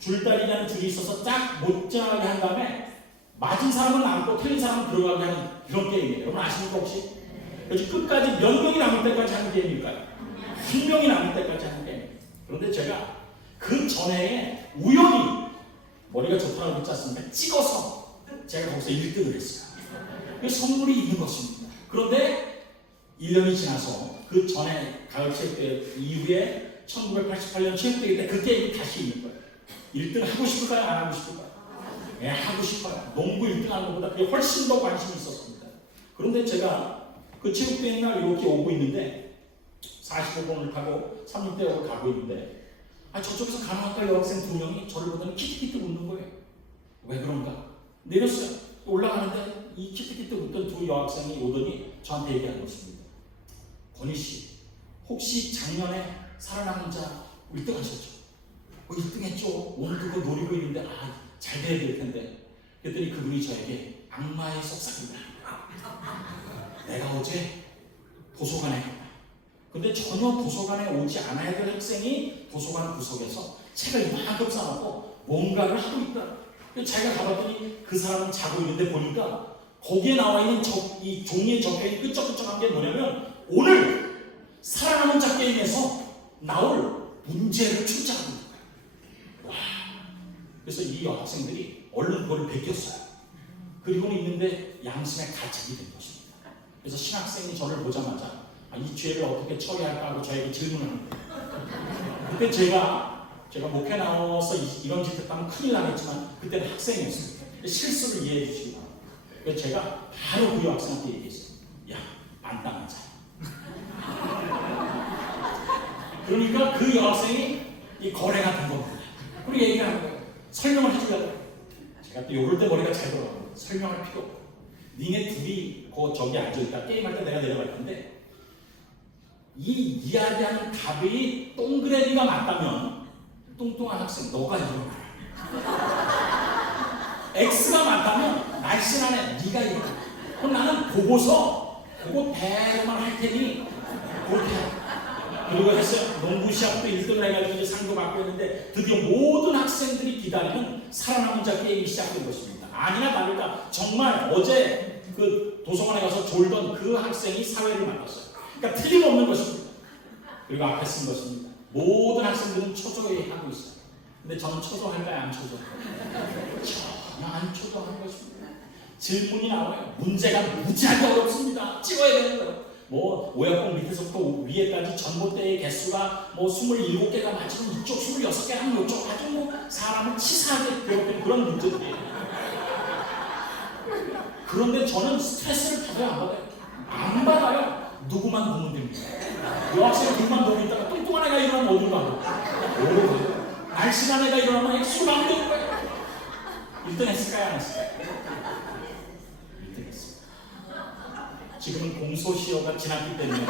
줄다리라는 줄이 있어서 짝 못지나가게 한 다음에 맞은 사람은 남고 틀린 사람은 들어가게 하는 그런 게임이에요. 여러분 아십니까 혹시? 그래서 끝까지 몇 명이 남을 때까지 하는 게임일까요? 한 명이 남을 때까지 하는 게임. 그런데 제가 그 전에 우연히 머리가 좋다고 그랬지 않습니까? 찍어서 제가 거기서 1등을 했어요. 그 선물이 있는 것입니다. 그런데 1년이 지나서 그 전에 가을 체육대회 이후에 1988년 체육대회 때 그 게임이 다시 있는 거예요. 1등 하고 싶을까요? 안 하고 싶을까요? 네, 하고 싶어요. 농구 1등 하는 것보다 그게 훨씬 더 관심이 있었습니다. 그런데 제가 그 체육대회 날 이렇게 오고 있는데 45번을 타고 36대역을 가고 있는데 저쪽에서 간호학과 여학생 2명이 저를 보더니 키트키트 웃는 거예요. 왜 그런가? 내렸어요. 올라가는데 이 키트키트 웃던 두 여학생이 오더니 저한테 얘기한 것입니다. 권희씨, 혹시 작년에 살아남은 자 1등 하셨죠? 1등 했죠? 오늘 그거 노리고 있는데 잘 돼야 될 텐데. 그랬더니 그분이 저에게 악마의 속삭임을 합니다. 내가 어제 도서관에 갔다. 근데 전혀 도서관에 오지 않아야 될 학생이 도서관 구석에서 책을 이만큼 쌓아놓고 뭔가를 하고 있다. 자기가 가봤더니 그 사람은 자고 있는데 보니까 거기에 나와 있는 이 종이에 적혀있는 끄적끄적한 게 뭐냐면 오늘 살아남은 자 게임에서 나올 문제를 출제하고 있는 거예요. 와. 그래서 이 여학생들이 얼른 그걸 베꼈어요. 그리고는 있는데 양심에 가책이 된 것입니다. 그래서 신학생이 저를 보자마자 이 죄를 어떻게 처리할까 하고 저에게 질문을 합니다. 그때 제가 목회 나와서 이런 짓 했다면 큰일 나겠지만 그때는 학생이었습니다. 실수를 이해해 주시기 바랍니다. 그래서 제가 바로 그 여학생한테 얘기했어요. 야, 만땅하자. 그러니까 그 여학생이 이 거래가 된 겁니다. 그리고 얘기를 하는 거예요. 설명을 해주려고. 제가 또 요럴 때 머리가 잘 돌아가요. 설명할 필요 없고. 니네 둘이 저기 앉아있다 게임할 때 내가 내려갈 건데 이 이야기하는 답이 동그라미가 맞다면 뚱뚱한 학생 너가 일어나라. X가 맞다면 날씬하네 네가 일어나라. 그럼 나는 보고 대로만 할 테니 그렇게 해. 그리고 했어요. 농구 시합도 1등을 해가지고 이제 상도 받고 했는데 드디어 모든 학생들이 기다리는 살아남은 자 게임이 시작된 것입니다. 아니나 다를까 정말 어제 그 도서관에 가서 졸던 그 학생이 사회를 만났어요. 그러니까 틀림없는 것입니다. 그리고 앞에 쓴 것입니다. 모든 학생들은 초조해하고 있어요. 근데 저는 초조할까요? 안 초조할까요? 전혀 안 초조한 것입니다. 질문이 나와요. 문제가 무지하게 어렵습니다. 찍어야 되는 거예요. 뭐 오약봉 밑에서부터 위에까지 전봇대의 개수가 뭐 27개가 맞으면 이쪽 26개 하면 이쪽 아주 뭐 사람을 치사하게 괴롭히는 그런 문제들이에요. 그런데 저는 스트레스를 받아요, 안 받아요? 안 받아요. 누구만 보면 됩니다. 여학생이 누구만 보고 있다가 뚱뚱한 애가 일어나면 어디로 가고 날씬한 애가 일어나면 술 마음대로 가요. 1등 했을까요? 안 했을까요? 1등 했습니다. 지금은 공소시효가 지났기 때문에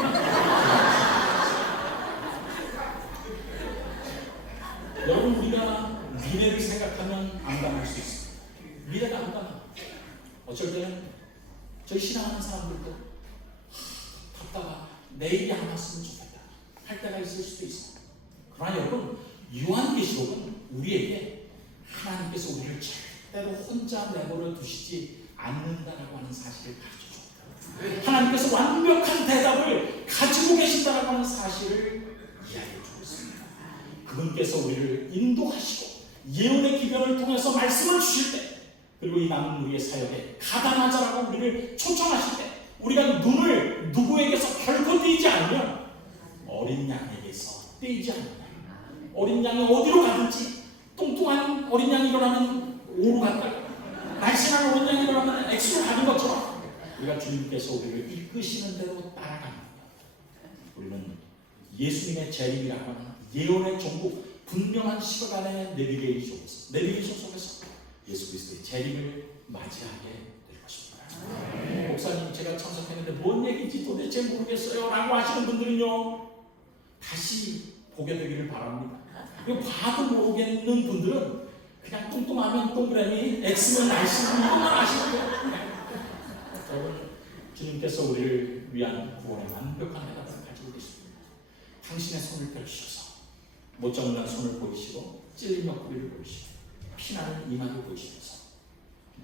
여러분 우리가 미래를 생각하면 암담할 수 있습니다. 미래가 암담합니다. 어쩔 때는 저희 신앙하는 사람들도 답답하다. 내일이 안 왔으면 좋겠다 할 때가 있을 수도 있습니다. 그러나 여러분 요한계시록은 우리에게 하나님께서 우리를 절대로 혼자 내버려 두시지 않는다라고 하는 사실을 가르쳐줍니다. 하나님께서 완벽한 대답을 가지고 계신다라고 하는 사실을 이야기해주고 있습니다. 그분께서 우리를 인도하시고 예언의 기변을 통해서 말씀을 주실 때 그리고 이 남은 우리의 사역에 가담하자라고 우리를 초청하실 때 우리가 눈을 누구에게서 결코 떼지 않으면 어린 양에게서 떼지 않는다. 어린 양이 어디로 가든지 뚱뚱한 어린 양이 일어나면 O로 간다. 날씬한 어린 양이 일어나면 X로 가는 것처럼 우리가 주님께서 우리를 이끄시는 대로 따라갑니다. 우리는 예수님의 재림이라고 하는 예언의 종국 분명한 시각 안에 내비게이션 속에서 예수 그리스도의 재림을 맞이하게 될 것입니다. 목사님 제가 참석했는데 뭔 얘기인지 도대체 모르겠어요 라고 하시는 분들은요 다시 보게 되기를 바랍니다. 그리고 봐도 모르겠는 분들은 그냥 뚱뚱하면 동그라미 X면 날씬하면 이것만 아시는 거예요. 여러분 주님께서 우리를 위한 구원의 완벽한 해답을 가지고 계십니다. 당신의 손을 펼치셔서 못정난 손을 보이시고 찔린 옆구리를 보이시고 피나는 이마를 보이시면서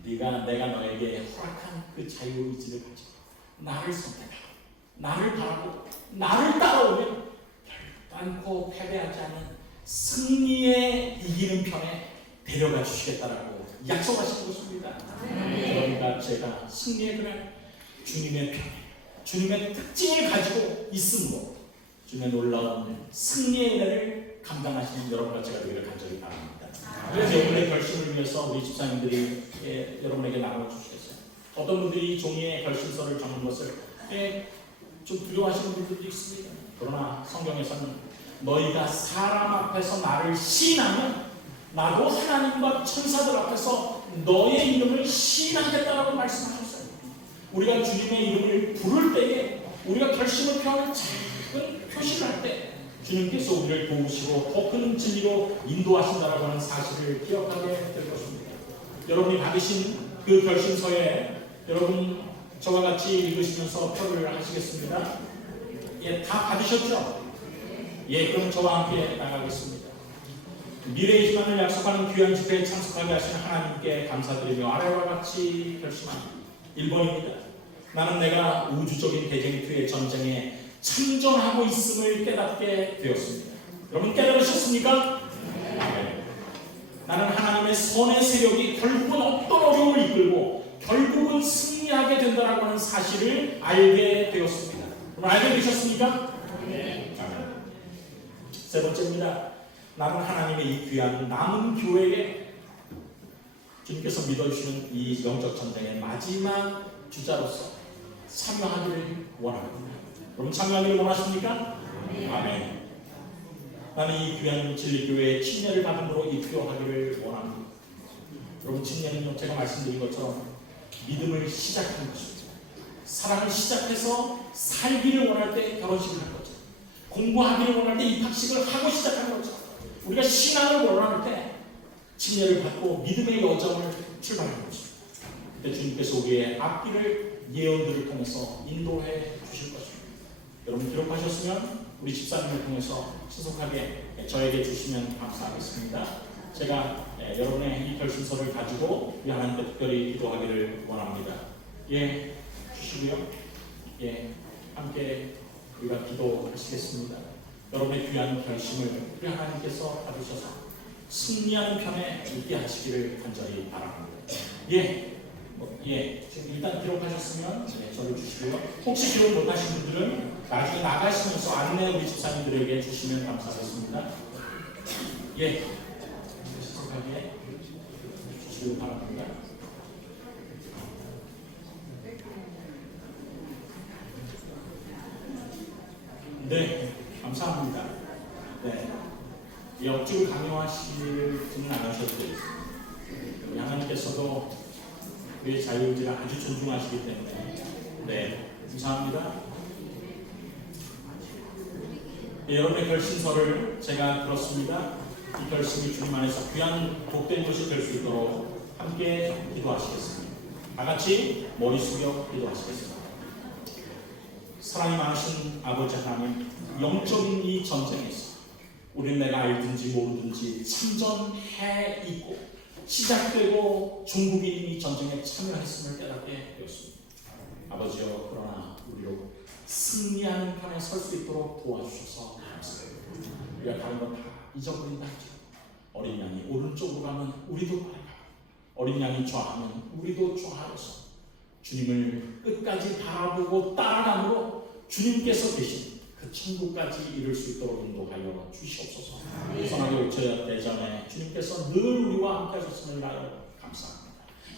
내가 너에게 허락한 그 자유의지를 가지고 나를 선택하고 나를 바라보고 나를 따라오면 결단코 패배하지 않는 승리에 이기는 편에 데려가 주시겠다라고 약속하신 것입니다. 그러니까 제가 승리의 그날 주님의 편에 주님의 특징을 가지고 있음으로 주님의 놀라운 승리의 은혜를 감당하시는 여러분과 제가 되기를 간절히 바랍니다. 그래서 여러분의 결심을 위해서 우리 집사님들이 여러분에게 나눠주시겠어요. 어떤 분들이 종이에 결심서를 적는 것을 좀 두려워하시는 분들도 있습니다. 그러나 성경에서는 너희가 사람 앞에서 나를 시인하면 나도 하나님과 천사들 앞에서 너의 이름을 시인하겠다라고 말씀하셨어요. 우리가 주님의 이름을 부를 때에 우리가 결심을 표하는 작은 표시를 할 때 주님께서 우리를 도우시고 더 큰 진리로 인도하신다라고 하는 사실을 기억하게 될 것입니다. 여러분이 받으신 그 결심서에 여러분 저와 같이 읽으시면서 표를 하시겠습니다. 다 받으셨죠? 그럼 저와 함께 나가겠습니다. 미래의 희망을 약속하는 귀한 집회에 참석하게 하시는 하나님께 감사드리며 아래와 같이 결심합니다. 1번입니다. 나는 내가 우주적인 대쟁투의 전쟁에 참전하고 있음을 깨닫게 되었습니다. 여러분 깨달으셨습니까? 네. 나는 하나님의 선의 세력이 결국은 어떤 어려움을 이끌고 결국은 승리하게 된다는 하는 사실을 알게 되었습니다. 여러분 알게 되셨습니까? 네. 세 번째입니다. 나는 하나님의 이 귀한 남은 교회에 주님께서 믿어주시는 이 영적 전쟁의 마지막 주자로서 참여하기를 원합니다. 여러분 참여하기를 원하십니까? 아멘. 나는 이 귀한 진리교회의 침례를 받음으로 입교하기를 원합니다. 여러분 침례는요, 제가 말씀드린 것처럼 믿음을 시작하는 것입니다. 사랑을 시작해서 살기를 원할 때 결혼식을 할 거죠. 공부하기를 원할 때 입학식을 하고 시작하는 거죠. 우리가 신앙을 원할 때 침례를 받고 믿음의 여정을 출발하는 것입니다. 그때 주님께서 우리의 앞길을 예언들을 통해서 인도해 주실 것입니다. 여러분 기록하셨으면 우리 집사님을 통해서 신속하게 저에게 주시면 감사하겠습니다. 제가 여러분의 이 결심서를 가지고 우리 하나님께 특별히 기도하기를 원합니다. 예, 주시고요. 예, 함께 우리가 기도하시겠습니다. 여러분의 귀한 결심을 우리 하나님께서 받으셔서 승리하는 편에 있게 하시기를 간절히 바랍니다. 지금 일단 기록하셨으면 저를 주시고요. 혹시 기록 못하신 분들은 나중에 나가시면서 안내 우리 집사님들에게 주시면 감사하겠습니다. 신속하게 주시기 바랍니다. 네, 감사합니다. 네, 억지로 강요하시지는 않으셔도 되겠습니다. 우리 하나님께서도 우리의 자유의지를 아주 존중하시기 때문에 네, 감사합니다. 여러분의 결심서를 제가 들었습니다. 이 결심이 주님 안에서 귀한 복된 것이 될 수 있도록 함께 기도하시겠습니다. 다 같이 머리 숙여 기도하시겠습니다. 사랑이 많으신 아버지 하나님, 영적인 이 전쟁에서 우리는 내가 알든지 모르든지 참전해 있고 시작되고 중국이 이 전쟁에 참여했음을 깨닫게 되었습니다. 아버지여, 그러나 우리로 승리하는 편에 설 수 있도록 도와주셔서 감사합니다. 우리가 다른 건 다 잊어버린다 하죠. 어린 양이 오른쪽으로 가면 우리도 빨리 가고, 어린 양이 좌하면 우리도 좌하여서 주님을 끝까지 바라보고 따라감으로 주님께서 계신 그 천국까지 이룰 수 있도록 인도하여 주시옵소서. 선하게 오셔야 대전에 주님께서 늘 우리와 함께 하셨음을 인하여 감사합니다.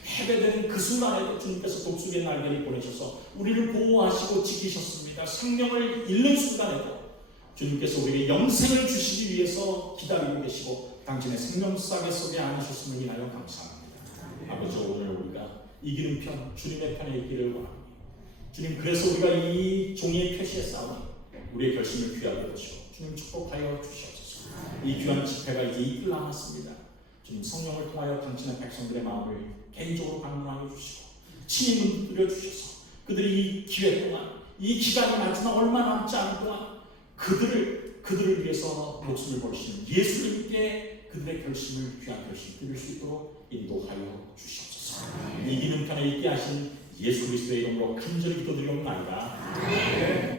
해배되는 그 순간에도 주님께서 독수리의 날개를 보내셔서 우리를 보호하시고 지키셨습니다. 생명을 잃는 순간에도 주님께서 우리에게 영생을 주시기 위해서 기다리고 계시고 당신의 생명싸개 속에 안으셨음을 인하여 감사합니다. 아버지, 오늘 우리가 이기는 편, 주님의 편에 있기를 원합니다. 주님, 그래서 우리가 이 종이의 표시에 싸우니 우리의 결심을 귀하게 여기시고 주님 축복하여 주시옵소서. 이 귀한 집회가 이제 이틀 남았습니다. 주님, 성령을 통하여 당신의 백성들의 마음을 개인적으로 방문하여 주시고 친히 문드려 주셔서 그들이 이 기회 동안, 이 기간이 마지막 얼마 남지 않은 동안 그들을 위해서 목숨을 버리시는 예수님께 그들의 결심을, 귀한 결심 드릴 수 있도록 인도하여 주시옵소서. 이기는 편에 있게 하신 예수 그리스도의 이름으로 간절히 기도드리옵나이다.